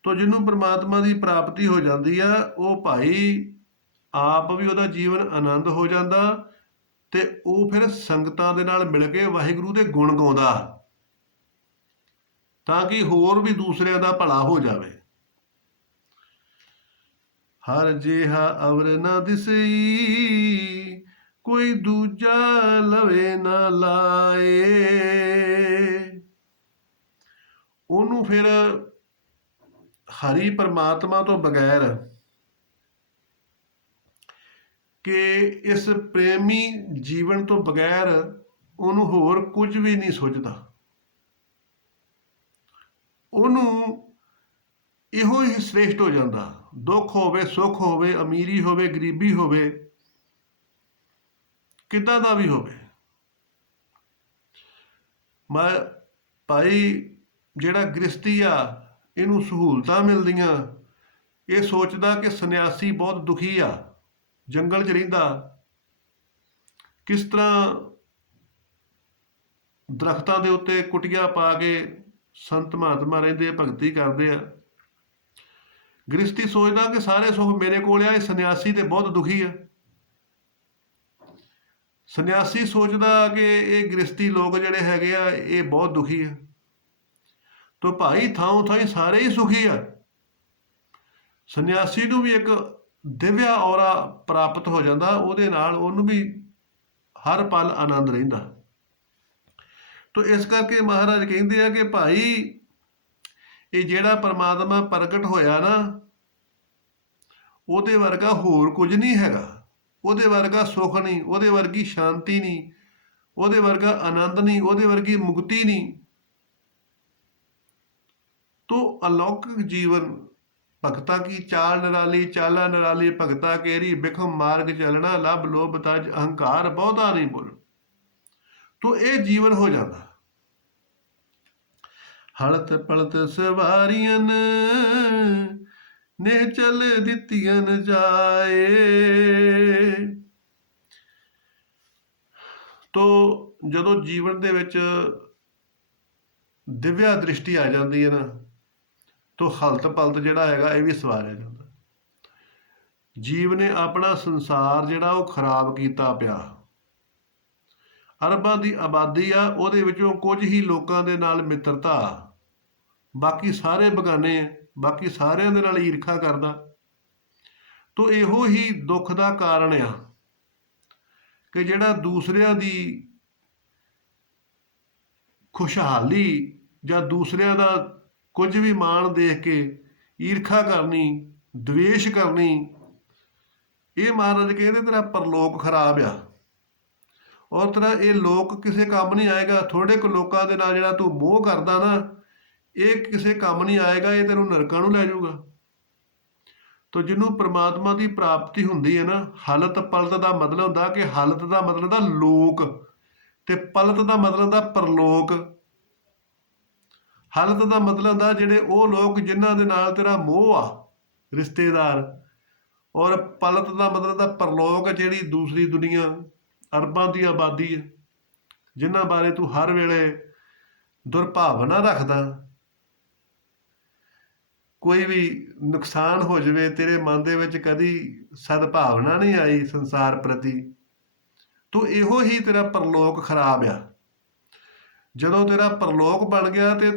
ਤੋ ਜਿਹਨੂੰ ਪਰਮਾਤਮਾ ਦੀ ਪ੍ਰਾਪਤੀ ਹੋ ਜਾਂਦੀ ਆ, ਉਹ ਭਾਈ ਆਪ ਵੀ ਉਹਦਾ ਜੀਵਨ ਆਨੰਦ ਹੋ ਜਾਂਦਾ ਤੇ ਉਹ ਫਿਰ ਸੰਗਤਾਂ ਦੇ ਨਾਲ ਮਿਲ ਕੇ ਵਾਹਿਗੁਰੂ ਦੇ ਗੁਣ ਗਾਉਂਦਾ, ਤਾਂ ਕਿ ਹੋਰ ਵੀ ਦੂਸਰਿਆਂ ਦਾ ਭਲਾ ਹੋ ਜਾਵੇ। ਹਰ ਜਿਹਾ ਅਵਰ ਨਾ ਦਿਸਈ, ਕੋਈ ਦੂਜਾ ਲਵੇ ਨਾ ਲਾਏ। ਉਹਨੂੰ ਫਿਰ ਹਰੀ ਪਰਮਾਤਮਾ ਤੋਂ ਬਗੈਰ, ਕਿ ਇਸ ਪ੍ਰੇਮੀ ਜੀਵਨ ਤੋਂ ਬਗੈਰ ਉਹਨੂੰ ਹੋਰ ਕੁਝ ਵੀ ਨਹੀਂ ਸੁੱਝਦਾ। ਉਹਨੂੰ ਇਹੋ ਹੀ ਸ੍ਰੇਸ਼ਟ ਹੋ ਜਾਂਦਾ। ਦੁੱਖ ਹੋਵੇ, ਸੁੱਖ ਹੋਵੇ, ਅਮੀਰੀ ਹੋਵੇ, ਗਰੀਬੀ ਹੋਵੇ, ਕਿੱਦਾਂ ਦਾ ਵੀ ਹੋਵੇ। ਮੈਂ ਭਾਈ ਜਿਹੜਾ ਗ੍ਰਸਤੀ ਆ, ਇਹਨੂੰ ਸਹੂਲਤਾਂ ਮਿਲਦੀਆਂ, ਇਹ ਸੋਚਦਾ ਕਿ ਸੰਨਿਆਸੀ ਬਹੁਤ ਦੁਖੀ ਆ, ਜੰਗਲ 'ਚ ਰਹਿੰਦਾ, ਕਿਸ ਤਰ੍ਹਾਂ ਦਰਖਤਾਂ ਦੇ ਉੱਤੇ ਕੁਟੀਆਂ ਪਾ ਕੇ ਸੰਤ ਮਹਾਤਮਾ ਰਹਿੰਦੇ ਆ, ਭਗਤੀ ਕਰਦੇ ਆ। ਗ੍ਰਸਤੀ ਸੋਚਦਾ ਕਿ ਸਾਰੇ ਸੁੱਖ ਮੇਰੇ ਕੋਲ ਆ, ਇਹ ਸੰਨਿਆਸੀ ਤੇ ਬਹੁਤ ਦੁਖੀ ਆ। ਸੰਨਿਆਸੀ ਸੋਚਦਾ ਕਿ ਇਹ ਗ੍ਰਸਤੀ ਲੋਕ ਜਿਹੜੇ ਹੈਗੇ ਆ, ਇਹ ਬਹੁਤ ਦੁਖੀ ਆ। ਤੋ ਭਾਈ ਥਾਂ ਥਾਂ ਸਾਰੇ ਹੀ ਸੁਖੀ ਆ। ਸੰਨਿਆਸੀ ਨੂੰ ਵੀ ਇੱਕ ਦਿਵਿਆ ਔਰਾ ਪ੍ਰਾਪਤ ਹੋ ਜਾਂਦਾ, ਉਹਦੇ ਨਾਲ ਉਹਨੂੰ ਵੀ ਹਰ ਪਲ ਆਨੰਦ ਰਹਿੰਦਾ। ਤੋ ਇਸ ਕਰਕੇ ਮਹਾਰਾਜ ਕਹਿੰਦੇ ਆ ਕਿ ਭਾਈ ਇਹ ਜਿਹੜਾ ਪਰਮਾਤਮਾ ਪ੍ਰਗਟ ਹੋਇਆ ਨਾ, ਉਹਦੇ ਵਰਗਾ ਹੋਰ ਕੁਝ ਨਹੀਂ ਹੈਗਾ। ਉਹਦੇ ਵਰਗਾ ਸੁੱਖ ਨਹੀਂ, ਉਹਦੇ ਵਰਗੀ ਸ਼ਾਂਤੀ ਨਹੀਂ, ਉਹਦੇ ਵਰਗਾ ਆਨੰਦ ਨਹੀਂ, ਉਹਦੇ ਵਰਗੀ ਮੁਕਤੀ ਨਹੀਂ। ਤੋ ਅਲੌਕਿਕ ਜੀਵਨ ਭਗਤਾ ਕੀ ਚਾਲ ਨਿਰਾਲੀ, ਚਾਲਾ ਨਿਰਾਲੀ ਭਗਤਾ ਕੇਰੀ, ਬਿਖਮ ਮਾਰਗ ਚੱਲਣਾ, ਲੱਭ ਲੋਭ ਤਜ ਅਹੰਕਾਰ ਬਹੁਤਾ ਨਹੀਂ ਬੋਲ। ਤੋ ਇਹ ਜੀਵਨ ਹੋ ਜਾਂਦਾ। ਹਲਤ ਪਲਤ ਸਵਾਰੀਆਂ ਨੇ ਚੱਲ ਦਿੱਤੀਆਂ ਜਾਏ। ਤੋ ਜਦੋਂ ਜੀਵਨ ਦੇ ਵਿੱਚ ਦਿਵਿਆ ਦ੍ਰਿਸ਼ਟੀ ਆ ਜਾਂਦੀ ਹੈ ਨਾ, ਤੋ ਹਲਤ ਪਲਤ ਜਿਹੜਾ ਹੈਗਾ ਇਹ ਵੀ ਸਵਾਰਿਆ ਜਾਂਦਾ। ਜੀਵ ਨੇ ਆਪਣਾ ਸੰਸਾਰ ਜਿਹੜਾ ਉਹ ਖਰਾਬ ਕੀਤਾ ਪਿਆ। ਅਰਬਾਂ ਦੀ ਆਬਾਦੀ ਆ, ਉਹਦੇ ਵਿੱਚੋਂ ਕੁਝ ਹੀ ਲੋਕਾਂ ਦੇ ਨਾਲ ਮਿੱਤਰਤਾ, ਬਾਕੀ ਸਾਰੇ ਬਗਾਨੇ, ਬਾਕੀ ਸਾਰਿਆਂ ਦੇ ਨਾਲ ਈਰਖਾ ਕਰਦਾ। ਤੋ ਇਹੋ ਹੀ ਦੁੱਖ ਦਾ ਕਾਰਨ ਆ ਕਿ ਜਿਹੜਾ ਦੂਸਰਿਆਂ ਦੀ ਖੁਸ਼ਹਾਲੀ ਜਾਂ ਦੂਸਰਿਆਂ ਦਾ ਕੁਝ ਵੀ ਮਾਣ ਦੇਖ ਕੇ ਈਰਖਾ ਕਰਨੀ, ਦਵੇਸ਼ ਕਰਨੀ, ਇਹ ਮਹਾਰਾਜ ਕਹਿੰਦੇ ਤੇਰਾ ਪਰਲੋਕ ਖਰਾਬ ਆ। ਔਰ ਤੇਰਾ ਇਹ ਲੋਕ ਕਿਸੇ ਕੰਮ ਨਹੀਂ ਆਏਗਾ। ਥੋੜੇ ਕੁ ਲੋਕਾਂ ਦੇ ਨਾਲ ਜਿਹੜਾ ਤੂੰ ਮੋਹ ਕਰਦਾ ਨਾ, ਇਹ ਕਿਸੇ ਕੰਮ ਨਹੀਂ ਆਏਗਾ, ਇਹ ਤੈਨੂੰ ਨਰਕਾਂ ਨੂੰ ਲੈ ਜਾਊਗਾ। ਤੋ ਜਿਹਨੂੰ ਪ੍ਰਮਾਤਮਾ ਦੀ ਪ੍ਰਾਪਤੀ ਹੁੰਦੀ ਹੈ ਨਾ, ਹਲਤ ਪਲਤ ਦਾ ਮਤਲਬ ਹੁੰਦਾ ਕਿ ਹਲਤ ਦਾ ਮਤਲਬ ਹੁੰਦਾ ਲੋਕ, ਤੇ ਪਲਤ ਦਾ ਮਤਲਬ ਹੁੰਦਾ ਪਰਲੋਕ। ਹਲਤ ਦਾ ਮਤਲਬ ਹੁੰਦਾ ਜਿਹੜੇ ਉਹ ਲੋਕ ਜਿਨ੍ਹਾਂ ਦੇ ਨਾਲ ਤੇਰਾ ਮੋਹ ਆ, ਰਿਸ਼ਤੇਦਾਰ। ਔਰ ਪਲਤ ਦਾ ਮਤਲਬ ਹੁੰਦਾ ਪਰਲੋਕ, ਜਿਹੜੀ ਦੂਸਰੀ ਦੁਨੀਆ, ਅਰਬਾਂ ਦੀ ਆਬਾਦੀ ਹੈ, ਜਿਨ੍ਹਾਂ ਬਾਰੇ ਤੂੰ ਹਰ ਵੇਲੇ ਦੁਰਭਾਵਨਾ ਰੱਖਦਾ। ਕੋਈ ਵੀ ਨੁਕਸਾਨ ਹੋ ਜਾਵੇ, ਤੇਰੇ ਮਨ ਦੇ ਵਿੱਚ ਕਦੀ ਸਦਭਾਵਨਾ ਨਹੀਂ ਆਈ ਸੰਸਾਰ ਪ੍ਰਤੀ, ਤੋ ਇਹੋ ਹੀ ਤੇਰਾ ਪਰਲੋਕ ਖਰਾਬ ਆ। ਜਦੋਂ ਤੇਰਾ ਪਰਲੋਕ ਬਣ ਗਿਆ ਤੇ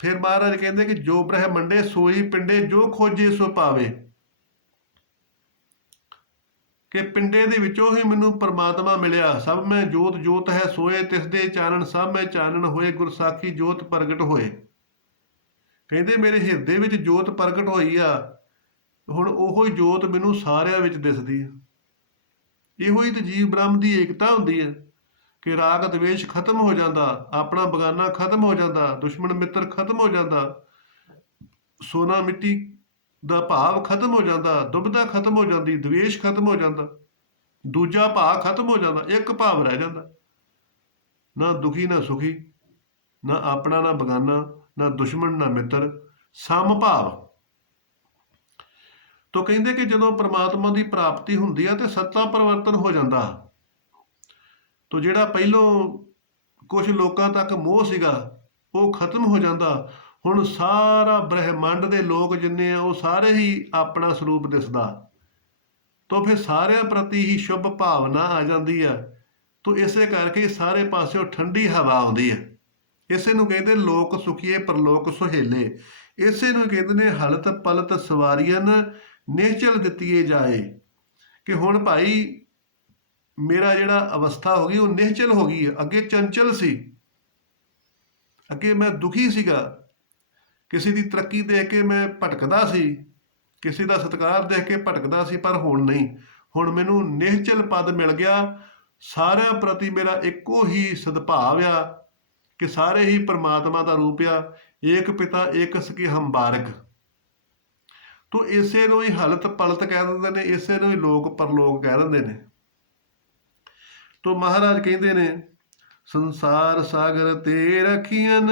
ਫਿਰ ਮਹਾਰਾਜ ਕਹਿੰਦੇ ਕਿ ਜੋ ਬ੍ਰਹਮੰਡੇ ਸੋਈ ਪਿੰਡੇ, ਜੋ ਖੋਜੇ ਸੋ ਪਾਵੇ। ਕਿ ਪਿੰਡੇ ਦੇ ਵਿੱਚੋਂ ਹੀ ਮੈਨੂੰ ਪਰਮਾਤਮਾ ਮਿਲਿਆ। ਸਭ ਮੈਂ ਜੋਤ ਜੋਤ ਹੈ ਸੋਏ, ਤਿਸ ਦੇ ਚਾਨਣ ਸਭ ਮੈਂ ਚਾਨਣ ਹੋਏ, ਗੁਰਸਾਖੀ ਜੋਤ ਪ੍ਰਗਟ ਹੋਏ। ਕਹਿੰਦੇ ਮੇਰੇ ਹਿਰਦੇ ਵਿੱਚ ਜੋਤ ਪ੍ਰਗਟ ਹੋਈ ਆ, ਹੁਣ ਉਹੋ ਹੀ ਜੋਤ ਮੈਨੂੰ ਸਾਰਿਆਂ ਵਿੱਚ ਦਿਸਦੀ ਆ। ਇਹੋ ਹੀ ਤੇ ਜੀਵ ਬ੍ਰਹਮ ਦੀ ਏਕਤਾ ਹੁੰਦੀ ਹੈ ਕਿ ਰਾਗ ਦਵੇਸ਼ ਖਤਮ ਹੋ ਜਾਂਦਾ, ਆਪਣਾ ਬਗਾਨਾ ਖਤਮ ਹੋ ਜਾਂਦਾ, ਦੁਸ਼ਮਣ ਮਿੱਤਰ ਖਤਮ ਹੋ ਜਾਂਦਾ, ਸੋਨਾ ਮਿੱਟੀ ਦਾ ਭਾਵ ਖਤਮ ਹੋ ਜਾਂਦਾ, ਦੁਬਿਧਾ ਖਤਮ ਹੋ ਜਾਂਦੀ, ਦਵੇਸ਼ ਖਤਮ ਹੋ ਜਾਂਦਾ, ਦੂਜਾ ਭਾਵ ਖਤਮ ਹੋ ਜਾਂਦਾ, ਇੱਕ ਭਾਵ ਰਹਿ ਜਾਂਦਾ। ਨਾ ਦੁਖੀ ਨਾ ਸੁਖੀ, ਨਾ ਆਪਣਾ ਨਾ ਬਗਾਨਾ, ਨਾ ਦੁਸ਼ਮਣ ਨਾ ਮਿੱਤਰ, ਸਮ ਭਾਵ। ਤੋ ਕਹਿੰਦੇ ਕਿ ਜਦੋਂ ਪ੍ਰਮਾਤਮਾ ਦੀ ਪ੍ਰਾਪਤੀ ਹੁੰਦੀ ਆ ਤੇ ਸੱਤਾ ਪਰਿਵਰਤਨ ਹੋ ਜਾਂਦਾ। ਤੋ ਜਿਹੜਾ ਪਹਿਲੋਂ ਕੁਝ ਲੋਕਾਂ ਤੱਕ ਮੋਹ ਸੀਗਾ ਉਹ ਖਤਮ ਹੋ ਜਾਂਦਾ। ਹੁਣ ਸਾਰਾ ਬ੍ਰਹਿਮੰਡ ਦੇ ਲੋਕ ਜਿੰਨੇ ਆ ਉਹ ਸਾਰੇ ਹੀ ਆਪਣਾ ਸਰੂਪ ਦਿਸਦਾ। ਤੋ ਫਿਰ ਸਾਰਿਆਂ ਪ੍ਰਤੀ ਹੀ ਸ਼ੁਭ ਭਾਵਨਾ ਆ ਜਾਂਦੀ ਆ ਤੋ ਇਸੇ ਕਰਕੇ ਸਾਰੇ ਪਾਸਿਓਂ ਠੰਡੀ ਹਵਾ ਆਉਂਦੀ ਹੈ। ਇਸੇ ਨੂੰ ਕਹਿੰਦੇ ਲੋਕ ਸੁਖੀਏ ਪਰਲੋਕ ਸੁਹੇਲੇ। ਇਸੇ ਨੂੰ ਕਹਿੰਦੇ ਨੇ ਹਲਤ ਪਲਤ ਸਵਾਰੀਆਂ ਨਿਹਚਲ ਦਿੱਤੀਏ ਜਾਏ, ਕਿ ਹੁਣ ਭਾਈ ਮੇਰਾ ਜਿਹੜਾ ਅਵਸਥਾ ਹੋ ਗਈ ਉਹ ਨਿਹਚਲ ਹੋ ਗਈ ਹੈ। ਅੱਗੇ ਚੰਚਲ ਸੀ, ਅੱਗੇ ਮੈਂ ਦੁਖੀ ਸੀਗਾ, ਕਿਸੇ ਦੀ ਤਰੱਕੀ ਦੇਖ ਕੇ ਮੈਂ ਭਟਕਦਾ ਸੀ, ਕਿਸੇ ਦਾ ਸਤਿਕਾਰ ਦੇਖ ਕੇ ਭਟਕਦਾ ਸੀ, ਪਰ ਹੁਣ ਨਹੀਂ। ਹੁਣ ਮੈਨੂੰ ਨਿਹਚਲ ਪਦ ਮਿਲ ਗਿਆ। ਸਾਰਿਆਂ ਪ੍ਰਤੀ ਮੇਰਾ ਇੱਕੋ ਹੀ ਸਦਭਾਵ ਆ ਕਿ ਸਾਰੇ ਹੀ ਪਰਮਾਤਮਾ ਦਾ ਰੂਪ ਆ। ਏਕ ਪਿਤਾ ਏਕ ਸਕੀ ਹਮ ਬਾਰਕ। ਤੋ ਇਸੇ ਨੂੰ ਹੀ ਹਲਤ ਪਲਤ ਕਹਿ ਦਿੰਦੇ ਨੇ, ਇਸੇ ਨੂੰ ਹੀ ਲੋਕ ਪਰਲੋਕ ਕਹਿ ਦਿੰਦੇ ਨੇ। ਤੋ ਮਹਾਰਾਜ ਕਹਿੰਦੇ ਨੇ ਸੰਸਾਰ ਸਾਗਰ ਤੇ ਰਖੀਅਨ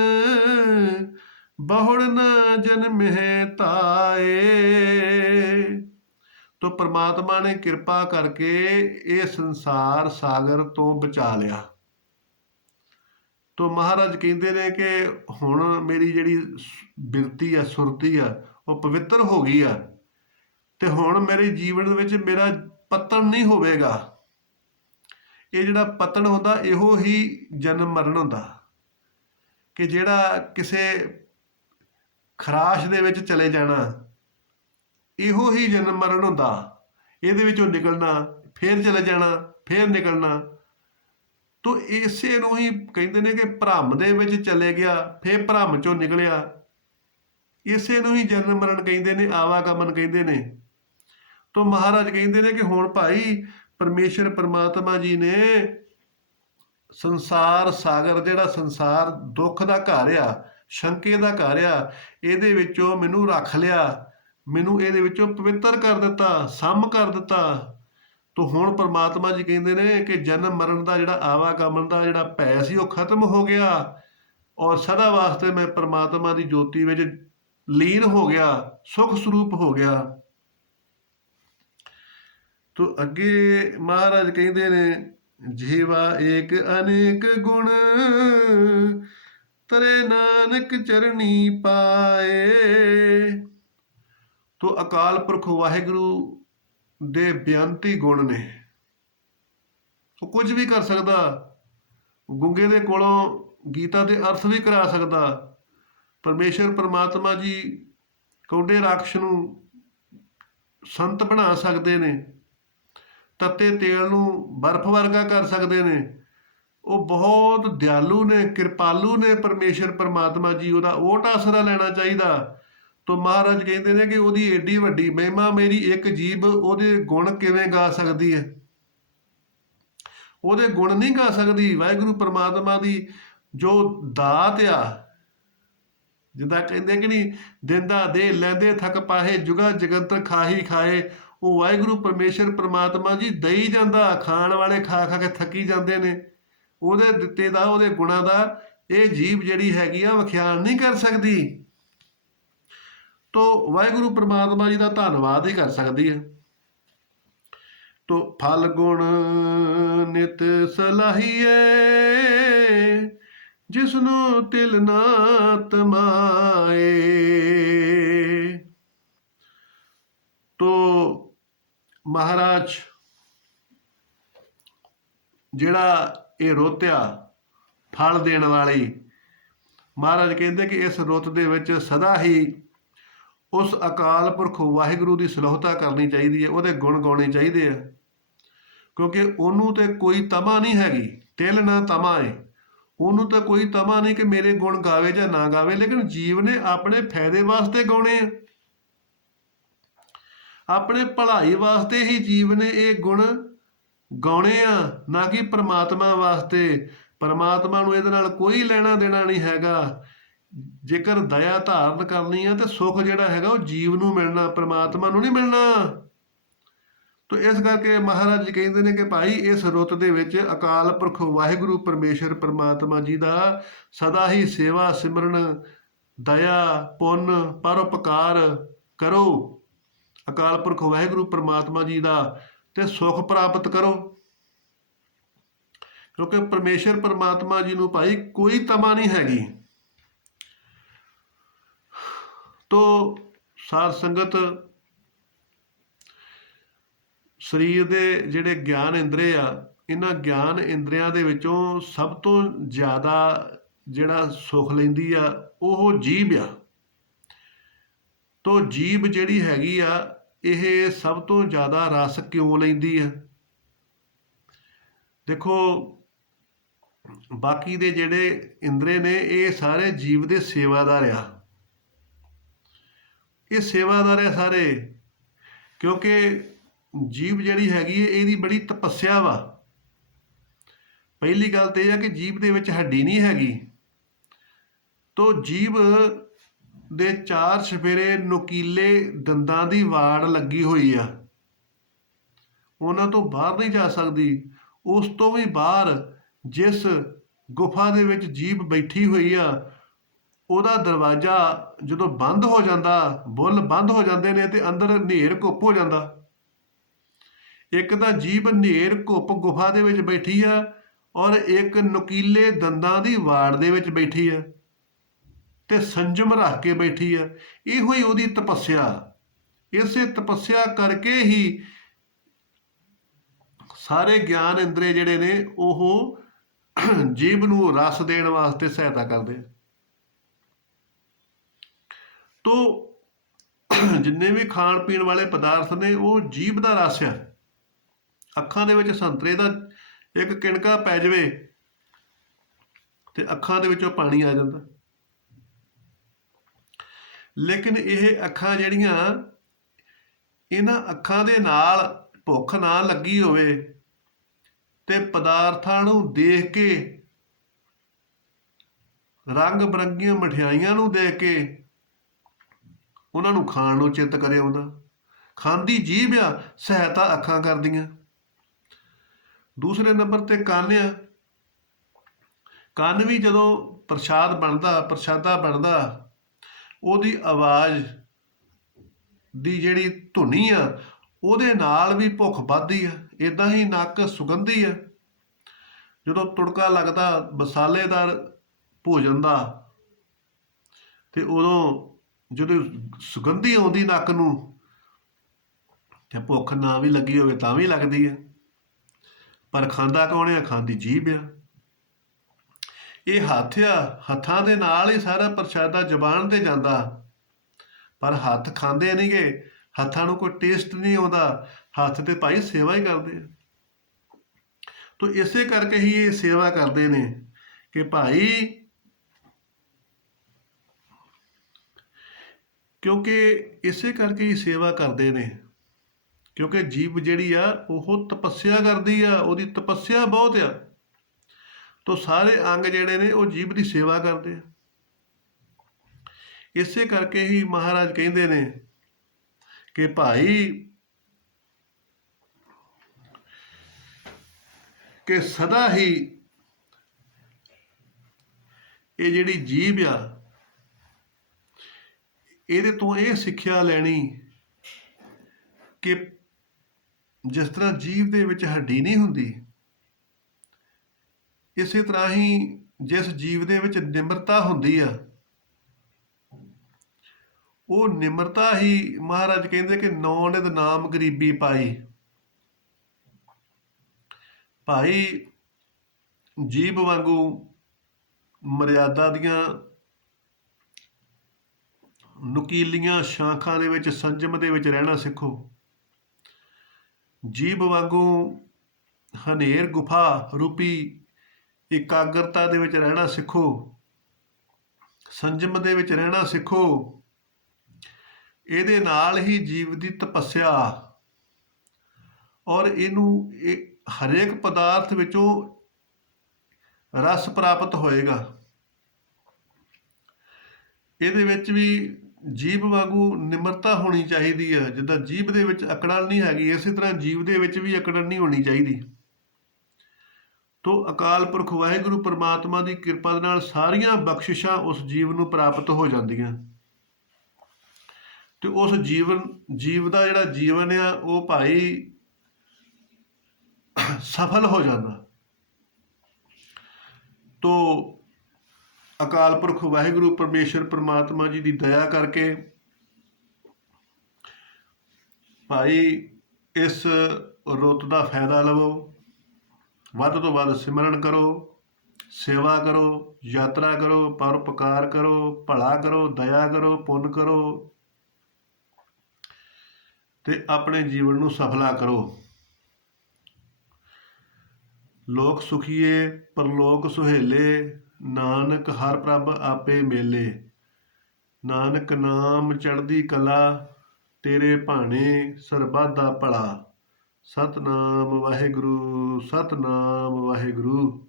ਬਹੁੜ ਨਾ ਜਨਮਹਿ ਤਾਏ। ਤੋ ਪਰਮਾਤਮਾ ਨੇ ਕਿਰਪਾ ਕਰਕੇ ਇਹ ਸੰਸਾਰ ਸਾਗਰ ਤੋਂ ਬਚਾ ਲਿਆ। ਤੋ ਮਹਾਰਾਜ ਕਹਿੰਦੇ ਨੇ ਕਿ ਹੁਣ ਮੇਰੀ ਜਿਹੜੀ ਬਿਰਤੀ ਆ, ਸੁਰਤੀ ਆ, ਉਹ ਪਵਿੱਤਰ ਹੋ ਗਈ ਆ, ਤੇ ਹੁਣ ਮੇਰੇ ਜੀਵਨ ਵਿੱਚ ਮੇਰਾ ਪਤਨ ਨਹੀਂ ਹੋਵੇਗਾ। ਇਹ ਜਿਹੜਾ ਪਤਨ ਹੁੰਦਾ ਇਹੋ ਹੀ ਜਨਮ ਮਰਨ ਹੁੰਦਾ, ਕਿ ਜਿਹੜਾ ਕਿਸੇ ਖਰਾਸ਼ ਦੇ ਵਿੱਚ ਚਲੇ ਜਾਣਾ, ਇਹੋ ਹੀ ਜਨਮ ਮਰਨ ਹੁੰਦਾ। ਇਹਦੇ ਵਿੱਚੋਂ ਨਿਕਲਣਾ, ਫੇਰ ਚਲੇ ਜਾਣਾ, ਫੇਰ ਨਿਕਲਣਾ। ਤੋ ਇਸੇ ਨੂੰ ਹੀ ਕਹਿੰਦੇ ਨੇ ਕਿ ਭਰਮ ਦੇ ਵਿੱਚ ਚਲੇ ਗਿਆ, ਫੇਰ ਭਰਮ ਚੋਂ ਨਿਕਲਿਆ। ਇਸੇ ਨੂੰ ਹੀ ਜਨਮ ਮਰਨ ਕਹਿੰਦੇ ਨੇ, ਆਵਾਗਮਨ ਕਹਿੰਦੇ ਨੇ। ਤੋ ਮਹਾਰਾਜ ਕਹਿੰਦੇ ਨੇ ਕਿ ਹੁਣ ਭਾਈ ਪਰਮੇਸ਼ਰ ਪਰਮਾਤਮਾ ਜੀ ਨੇ ਸੰਸਾਰ ਸਾਗਰ, ਜਿਹੜਾ ਸੰਸਾਰ ਦੁੱਖ ਦਾ ਘਰ ਆ, ਸ਼ੰਕੇ ਦਾ ਘਰ ਆ, ਇਹਦੇ ਵਿੱਚੋਂ ਮੈਨੂੰ ਰੱਖ ਲਿਆ, ਮੈਨੂੰ ਇਹਦੇ ਵਿੱਚੋਂ ਪਵਿੱਤਰ ਕਰ ਦਿੱਤਾ, ਸਮ ਕਰ ਦਿੱਤਾ। ਤੋ ਹੁਣ ਪਰਮਾਤਮਾ ਜੀ ਕਹਿੰਦੇ ਨੇ ਕਿ ਜਨਮ ਮਰਨ ਦਾ ਜਿਹੜਾ ਆਵਾਗਮਨ ਦਾ ਜਿਹੜਾ ਭੈ ਸੀ ਉਹ ਖਤਮ ਹੋ ਗਿਆ, ਔਰ ਸਦਾ ਵਾਸਤੇ ਮੈਂ ਪਰਮਾਤਮਾ ਦੀ ਜੋਤੀ ਵਿੱਚ ਲੀਨ ਹੋ ਗਿਆ, ਸੁਖ ਸਰੂਪ ਹੋ ਗਿਆ। ਤੋ ਅੱਗੇ ਮਹਾਰਾਜ ਕਹਿੰਦੇ ਨੇ ਜੀਵਾ ਏਕ ਅਨੇਕ ਗੁਣ ਤਰੇ ਨਾਨਕ ਚਰਣੀ ਪਾਏ। ਤੋ ਅਕਾਲ ਪੁਰਖ ਵਾਹਿਗੁਰੂ ਦੇ ਬੇਅੰਤੀ ਗੁਣ ਨੇ, ਉਹ ਕੁਝ ਵੀ ਕਰ ਸਕਦਾ। ਗੁੰਗੇ ਦੇ ਕੋਲੋਂ ਗੀਤਾ ਦੇ ਅਰਥ ਵੀ ਕਰਾ ਸਕਦਾ। ਪਰਮੇਸ਼ਰ ਪਰਮਾਤਮਾ ਜੀ ਕੌਡੇ ਰਾਖਸ਼ ਨੂੰ ਸੰਤ ਬਣਾ ਸਕਦੇ ਨੇ, ਤੱਤੇ ਤੇਲ ਨੂੰ ਬਰਫ਼ ਵਰਗਾ ਕਰ ਸਕਦੇ ਨੇ। ਉਹ ਬਹੁਤ ਦਿਆਲੂ ਨੇ, ਕਿਰਪਾਲੂ ਨੇ ਪਰਮੇਸ਼ਰ ਪਰਮਾਤਮਾ ਜੀ। ਉਹਦਾ ਓਟ ਆਸਰਾ ਲੈਣਾ ਚਾਹੀਦਾ। ਤੋ ਮਹਾਰਾਜ ਕਹਿੰਦੇ ਨੇ ਕਿ ਉਹਦੀ ਏਡੀ ਵੱਡੀ ਮਹਿਮਾ ਮੇਰੀ ਇੱਕ ਜੀਭ ਉਹਦੇ ਗੁਣ ਕਿਵੇਂ ਗਾ ਸਕਦੀ ਹੈ? ਉਹਦੇ ਗੁਣ ਨਹੀਂ ਗਾ ਸਕਦੀ। ਵਾਹਿਗੁਰੂ ਪਰਮਾਤਮਾ ਦੀ ਜੋ ਦਾਤ ਆ, ਜਿੱਦਾਂ ਕਹਿੰਦੇ ਕਿ ਨਹੀਂ, ਦਿੰਦਾ ਦੇ ਲੈਂਦੇ ਥੱਕ ਪਾਹੇ ਜੁਗਾ ਜਗੰਤਰ ਖਾਹੀ ਖਾਏ। ਉਹ ਵਾਹਿਗੁਰੂ ਪਰਮੇਸ਼ਰ ਪਰਮਾਤਮਾ ਜੀ ਦਈ ਜਾਂਦਾ, ਖਾਣ ਵਾਲੇ ਖਾ ਖਾ ਕੇ ਥੱਕੀ ਜਾਂਦੇ ਨੇ। ਉਹਦੇ ਦਿੱਤੇ ਦਾ, ਉਹਦੇ ਗੁਣਾਂ ਦਾ ਇਹ ਜੀਭ ਜਿਹੜੀ ਹੈਗੀ ਆ ਵਿਖਿਆਨ ਨਹੀਂ ਕਰ ਸਕਦੀ। ਤੋ ਵਾਹਿਗੁਰੂ ਪਰਮਾਤਮਾ ਜੀ ਦਾ ਧੰਨਵਾਦ ਹੀ ਕਰ ਸਕਦੀ ਹੈ। ਤੋ ਫਲ ਗੁਣ ਨਿਤ ਸਲਾਹੀਏ ਜਿਸਨੂੰ ਤਿਲ ਨਾ ਤਮਾਏ। ਤੋ ਮਹਾਰਾਜ ਜਿਹੜਾ ਇਹ ਰੁੱਤ ਆ ਫਲ ਦੇਣ ਵਾਲੀ, ਮਹਾਰਾਜ ਕਹਿੰਦੇ ਕਿ ਇਸ ਰੁੱਤ ਦੇ ਵਿੱਚ ਸਦਾ ਹੀ ਉਸ ਅਕਾਲ ਪੁਰਖ ਵਾਹਿਗੁਰੂ ਦੀ ਸਲੋਹਤਾ ਕਰਨੀ ਚਾਹੀਦੀ ਹੈ, ਉਹਦੇ ਗੁਣ ਗਾਉਣੇ ਚਾਹੀਦੇ ਆ, ਕਿਉਂਕਿ ਉਹਨੂੰ ਤੇ ਕੋਈ ਤਮਾ ਨਹੀਂ ਹੈਗੀ। ਤਿਲ ਨਾ ਤਮਾ ਹੈ, ਉਹਨੂੰ ਤਾਂ ਕੋਈ ਤਮਾ ਨਹੀਂ ਕਿ ਮੇਰੇ ਗੁਣ ਗਾਵੇ ਜਾਂ ਨਾ ਗਾਵੇ, ਲੇਕਿਨ ਜੀਵ ਨੇ ਆਪਣੇ ਫਾਇਦੇ ਵਾਸਤੇ ਗਾਉਣੇ ਆ, ਆਪਣੇ ਭਲਾਈ ਵਾਸਤੇ ਹੀ ਜੀਵ ਨੇ ਇਹ ਗੁਣ ਗਾਉਣੇ ਆ, ਨਾ ਕਿ ਪਰਮਾਤਮਾ ਵਾਸਤੇ। ਪਰਮਾਤਮਾ ਨੂੰ ਇਹਦੇ ਨਾਲ ਕੋਈ ਲੈਣਾ ਦੇਣਾ ਨਹੀਂ ਹੈਗਾ। ਜੇਕਰ ਦਇਆ ਧਾਰਨ ਕਰਨੀ ਆ ਤੇ ਸੁੱਖ ਜਿਹੜਾ ਹੈਗਾ ਉਹ ਜੀਵ ਨੂੰ ਮਿਲਣਾ, ਪਰਮਾਤਮਾ ਨੂੰ ਨਹੀਂ ਮਿਲਣਾ। ਤੋ ਇਸ ਕਰਕੇ ਮਹਾਰਾਜ ਜੀ ਕਹਿੰਦੇ ਨੇ ਕਿ ਭਾਈ ਇਸ ਰੁੱਤ ਦੇ ਵਿੱਚ ਅਕਾਲ ਪੁਰਖ ਵਾਹਿਗੁਰੂ ਪਰਮੇਸ਼ਰ ਪਰਮਾਤਮਾ ਜੀ ਦਾ ਸਦਾ ਹੀ ਸੇਵਾ ਸਿਮਰਨ, ਦਇਆ ਪੁੰਨ ਪਰਉਪਕਾਰ ਕਰੋ ਅਕਾਲ ਪੁਰਖ ਵਾਹਿਗੁਰੂ ਪਰਮਾਤਮਾ ਜੀ ਦਾ, ਤੇ ਸੁੱਖ ਪ੍ਰਾਪਤ ਕਰੋ। ਕਿਉਂਕਿ ਪਰਮੇਸ਼ਰ ਪਰਮਾਤਮਾ ਜੀ ਨੂੰ ਭਾਈ ਕੋਈ ਤਮਾ ਨਹੀਂ ਹੈਗੀ। ਤੋ ਸਾਧ ਸੰਗਤ, ਸਰੀਰ ਦੇ ਜਿਹੜੇ ਗਿਆਨ ਇੰਦਰੇ ਆ ਇਹਨਾਂ ਗਿਆਨ ਇੰਦਰੀਆਂ ਦੇ ਵਿੱਚੋਂ ਸਭ ਤੋਂ ਜ਼ਿਆਦਾ ਜਿਹੜਾ ਸੁੱਖ ਲੈਂਦੀ ਆ ਉਹ ਜੀਭ ਆ। ਤੋ ਜੀਭ ਜਿਹੜੀ ਹੈਗੀ ਆ ਇਹ ਸਭ ਤੋਂ ਜ਼ਿਆਦਾ ਰਸ ਕਿਉਂ ਲੈਂਦੀ ਆ? ਦੇਖੋ, ਬਾਕੀ ਦੇ ਜਿਹੜੇ ਇੰਦਰੇ ਨੇ ਇਹ ਸਾਰੇ ਜੀਵ ਦੇ ਸੇਵਾਦਾਰ ਆ। ਇਹ ਸੇਵਾਦਾਰ ਆ ਸਾਰੇ, ਕਿਉਂਕਿ ਜੀਭ ਜਿਹੜੀ ਹੈਗੀ ਹੈ ਇਹਦੀ ਬੜੀ ਤਪੱਸਿਆ ਵਾ। ਪਹਿਲੀ ਗੱਲ ਤਾਂ ਇਹ ਆ ਕਿ ਜੀਭ ਦੇ ਵਿੱਚ ਹੱਡੀ ਨਹੀਂ ਹੈਗੀ। ਤੋ ਜੀਭ ਦੇ 4 ਚੁਫੇਰੇ ਨੁਕੀਲੇ ਦੰਦਾਂ ਦੀ ਵਾੜ ਲੱਗੀ ਹੋਈ ਆ, ਉਹਨਾਂ ਤੋਂ ਬਾਹਰ ਨਹੀਂ ਜਾ ਸਕਦੀ। ਉਸ ਤੋਂ ਵੀ ਬਾਹਰ ਜਿਸ ਗੁਫਾ ਦੇ ਵਿੱਚ ਜੀਭ ਬੈਠੀ ਹੋਈ ਆ ਉਹਦਾ ਦਰਵਾਜ਼ਾ ਜਦੋਂ ਬੰਦ ਹੋ ਜਾਂਦਾ, ਬੁੱਲ ਬੰਦ ਹੋ ਜਾਂਦੇ ਨੇ ਤੇ ਅੰਦਰ ਹਨੇਰ ਘੁੱਪ ਹੋ ਜਾਂਦਾ। ਇੱਕ ਤਾਂ ਜੀਭ ਹਨੇਰ ਘੁੱਪ ਗੁਫਾ ਦੇ ਵਿੱਚ ਬੈਠੀ ਆ ਔਰ ਇੱਕ ਨੁਕੀਲੇ ਦੰਦਾਂ ਦੀ ਵਾੜ ਦੇ ਵਿੱਚ ਬੈਠੀ ਆ ਤੇ ਸੰਜਮ ਰੱਖ ਕੇ ਬੈਠੀ ਆ। ਇਹੋ ਹੀ ਉਹਦੀ ਤਪੱਸਿਆ। ਇਸੇ ਤਪੱਸਿਆ ਕਰਕੇ ਹੀ ਸਾਰੇ ਗਿਆਨ ਇੰਦਰੇ ਜਿਹੜੇ ਨੇ ਉਹ ਜੀਭ ਨੂੰ ਰਸ ਦੇਣ ਵਾਸਤੇ ਸਹਾਇਤਾ ਕਰਦੇ। ਤੋ ਜਿੰਨੇ ਵੀ ਖਾਣ ਪੀਣ ਵਾਲੇ ਪਦਾਰਥ ਨੇ ਉਹ ਜੀਭ ਦਾ ਰਸ ਆ। ਅੱਖਾਂ ਦੇ ਵਿੱਚ ਸੰਤਰੇ ਦਾ ਇੱਕ ਕਿਣਕਾ ਪੈ ਜਾਵੇ ਤੇ ਅੱਖਾਂ ਦੇ ਵਿੱਚੋਂ ਪਾਣੀ ਆ ਜਾਂਦਾ। ਲੇਕਿਨ ਇਹ ਅੱਖਾਂ ਜਿਹੜੀਆਂ, ਇਹਨਾਂ ਅੱਖਾਂ ਦੇ ਨਾਲ ਭੁੱਖ ਨਾ ਲੱਗੀ ਹੋਵੇ ਤੇ ਪਦਾਰਥਾਂ ਨੂੰ ਦੇਖ ਕੇ, ਰੰਗ ਬਰੰਗੀਆਂ ਮਠਿਆਈਆਂ ਨੂੰ ਦੇਖ ਕੇ ਉਹਨਾਂ ਨੂੰ ਖਾਣ ਨੂੰ ਚਿੱਤ ਕਰੇ ਆਉਂਦਾ। ਖਾਂਦੀ ਜੀਭ ਆ, ਸਹਾਇਤਾ ਅੱਖਾਂ ਕਰਦੀਆਂ। ਦੂਸਰੇ ਨੰਬਰ ਤੇ ਕੰਨ ਆ। ਕੰਨ ਵੀ ਜਦੋਂ ਪ੍ਰਸ਼ਾਦਾ ਬਣਦਾ ਉਹਦੀ ਆਵਾਜ਼ ਦੀ ਜਿਹੜੀ ਧੁਨੀ ਆ ਉਹਦੇ ਨਾਲ ਵੀ ਭੁੱਖ ਵੱਧਦੀ ਆ। ਇੱਦਾਂ ਹੀ ਨੱਕ ਸੁਗੰਧੀ ਆ। ਜਦੋਂ ਤੁੜਕਾ ਲੱਗਦਾ ਮਸਾਲੇਦਾਰ ਭੋਜਨ ਦਾ ਤੇ ਉਦੋਂ ਜਦੋਂ ਸੁਗੰਧੀ ਆਉਂਦੀ ਨੱਕ ਨੂੰ ਤੇ ਭੁੱਖ ਨਾ ਵੀ ਲੱਗੀ ਹੋਵੇ ਤਾਂ ਵੀ ਲੱਗਦੀ ਆ। ਪਰ ਖਾਂਦਾ ਕੌਣ ਆ? ਖਾਂਦੀ ਜੀਭ ਆ। ਇਹ ਹੱਥ ਆ, ਹੱਥਾਂ ਦੇ ਨਾਲ ਹੀ ਸਾਰਾ ਪ੍ਰਸ਼ਾਦਾ ਜ਼ੁਬਾਨ ਤੇ ਜਾਂਦਾ, ਪਰ ਹੱਥ ਖਾਂਦੇ ਨਹੀਂ ਗੇ। ਹੱਥਾਂ ਨੂੰ ਕੋਈ ਟੇਸਟ ਨਹੀਂ ਆਉਂਦਾ। ਹੱਥ ਤੇ ਭਾਈ ਸੇਵਾ ਹੀ ਕਰਦੇ ਆ। ਤੋ ਇਸੇ ਕਰਕੇ ਹੀ ਇਹ ਸੇਵਾ ਕਰਦੇ ਨੇ ਕਿ ਭਾਈ, ਕਿਉਂਕਿ ਇਸੇ ਕਰਕੇ ਹੀ ਸੇਵਾ ਕਰਦੇ ਨੇ ਕਿਉਂਕਿ ਜੀਭ ਜਿਹੜੀ ਆ ਉਹ ਤਪੱਸਿਆ ਕਰਦੀ ਆ। ਉਹਦੀ ਤਪੱਸਿਆ ਬਹੁਤ ਆ। ਤੋ ਸਾਰੇ ਅੰਗ ਜਿਹੜੇ ਨੇ ਉਹ ਜੀਭ ਦੀ ਸੇਵਾ ਕਰਦੇ ਆ। ਇਸੇ ਕਰਕੇ ਹੀ ਮਹਾਰਾਜ ਕਹਿੰਦੇ ਨੇ ਕਿ ਭਾਈ ਕਿ ਸਦਾ ਹੀ ਇਹ ਜਿਹੜੀ ਜੀਭ ਆ ਇਹਦੇ ਤੋਂ ਇਹ ਸਿੱਖਿਆ ਲੈਣੀ ਕਿ ਜਿਸ ਤਰ੍ਹਾਂ ਜੀਭ ਦੇ ਵਿੱਚ ਹੱਡੀ ਨਹੀਂ ਹੁੰਦੀ, ਇਸੇ ਤਰ੍ਹਾਂ ਹੀ ਜਿਸ ਜੀਵ ਦੇ ਵਿੱਚ ਨਿਮਰਤਾ ਹੁੰਦੀ ਆ ਉਹ ਨਿਮਰਤਾ ਹੀ ਮਹਾਰਾਜ ਕਹਿੰਦੇ ਕਿ ਨੌ ਨਿਧ ਨਾਮ ਗਰੀਬੀ ਪਾਈ। ਭਾਈ ਜੀਭ ਵਾਂਗੂ ਮਰਿਆਦਾ ਦੀਆਂ ਨੁਕੀਲੀਆਂ ਸ਼ਾਖਾਂ ਦੇ ਵਿੱਚ ਸੰਜਮ ਦੇ ਵਿੱਚ ਰਹਿਣਾ ਸਿੱਖੋ। ਜੀਭ ਵਾਂਗੂ ਹਨੇਰ ਗੁਫਾ ਰੂਪੀ ਇਕਾਗਰਤਾ ਦੇ ਵਿੱਚ ਰਹਿਣਾ ਸਿੱਖੋ। ਸੰਜਮ ਦੇ ਵਿੱਚ ਰਹਿਣਾ ਸਿੱਖੋ। ਇਹਦੇ ਨਾਲ ਹੀ ਜੀਵ ਦੀ ਤਪੱਸਿਆ ਔਰ ਇਹਨੂੰ ਹਰੇਕ ਪਦਾਰਥ ਵਿੱਚੋਂ ਰਸ ਪ੍ਰਾਪਤ ਹੋਏਗਾ। ਇਹਦੇ ਵਿੱਚ ਵੀ ਜੀਭ ਵਾਂਗੂ ਨਿਮਰਤਾ ਹੋਣੀ ਚਾਹੀਦੀ ਹੈ। ਜਿੱਦਾਂ ਜੀਭ ਦੇ ਵਿੱਚ ਅਕੜਨ ਨਹੀਂ ਹੈਗੀ, ਇਸੇ ਤਰ੍ਹਾਂ ਜੀਵ ਦੇ ਵਿੱਚ ਵੀ ਅਕੜਨ ਨਹੀਂ ਹੋਣੀ ਚਾਹੀਦੀ। ਤੋ ਅਕਾਲ ਪੁਰਖ ਵਾਹਿਗੁਰੂ ਪਰਮਾਤਮਾ ਦੀ ਕਿਰਪਾ ਦੇ ਨਾਲ ਸਾਰੀਆਂ ਬਖਸ਼ਿਸ਼ਾਂ ਉਸ ਜੀਵ ਨੂੰ ਪ੍ਰਾਪਤ ਹੋ ਜਾਂਦੀਆਂ ਤੇ ਉਸ ਜੀਵ ਦਾ ਜਿਹੜਾ ਜੀਵਨ ਆ ਉਹ ਭਾਈ ਸਫਲ ਹੋ ਜਾਂਦਾ। ਤੋ ਅਕਾਲ ਪੁਰਖ ਵਾਹਿਗੁਰੂ ਪਰਮੇਸ਼ਰ ਪਰਮਾਤਮਾ ਜੀ ਦੀ ਦਇਆ ਕਰਕੇ ਭਾਈ ਇਸ ਰੁੱਤ ਦਾ ਫਾਇਦਾ ਲਵੋ। ਵੱਧ ਤੋਂ ਵੱਧ ਸਿਮਰਨ ਕਰੋ, ਸੇਵਾ ਕਰੋ, ਯਾਤਰਾ ਕਰੋ, ਪਰਉਪਕਾਰ ਕਰੋ, ਭਲਾ ਕਰੋ, ਦਇਆ ਕਰੋ, ਪੁੰਨ ਕਰੋ ਤੇ ਆਪਣੇ ਜੀਵਨ ਨੂੰ ਸਫਲਾ ਕਰੋ। ਲੋਕ ਸੁਖੀਏ ਪਰਲੋਕ ਸੁਹੇਲੇ, ਨਾਨਕ ਹਰ ਪ੍ਰਭ ਆਪੇ ਮੇਲੇ। ਨਾਨਕ ਨਾਮ ਚੜ੍ਹਦੀ ਕਲਾ, ਤੇਰੇ ਭਾਣੇ ਸਰਬੱਤ ਦਾ ਭਲਾ। ਸਤਨਾਮ ਵਾਹਿਗੁਰੂ, ਸਤਨਾਮ ਵਾਹਿਗੁਰੂ।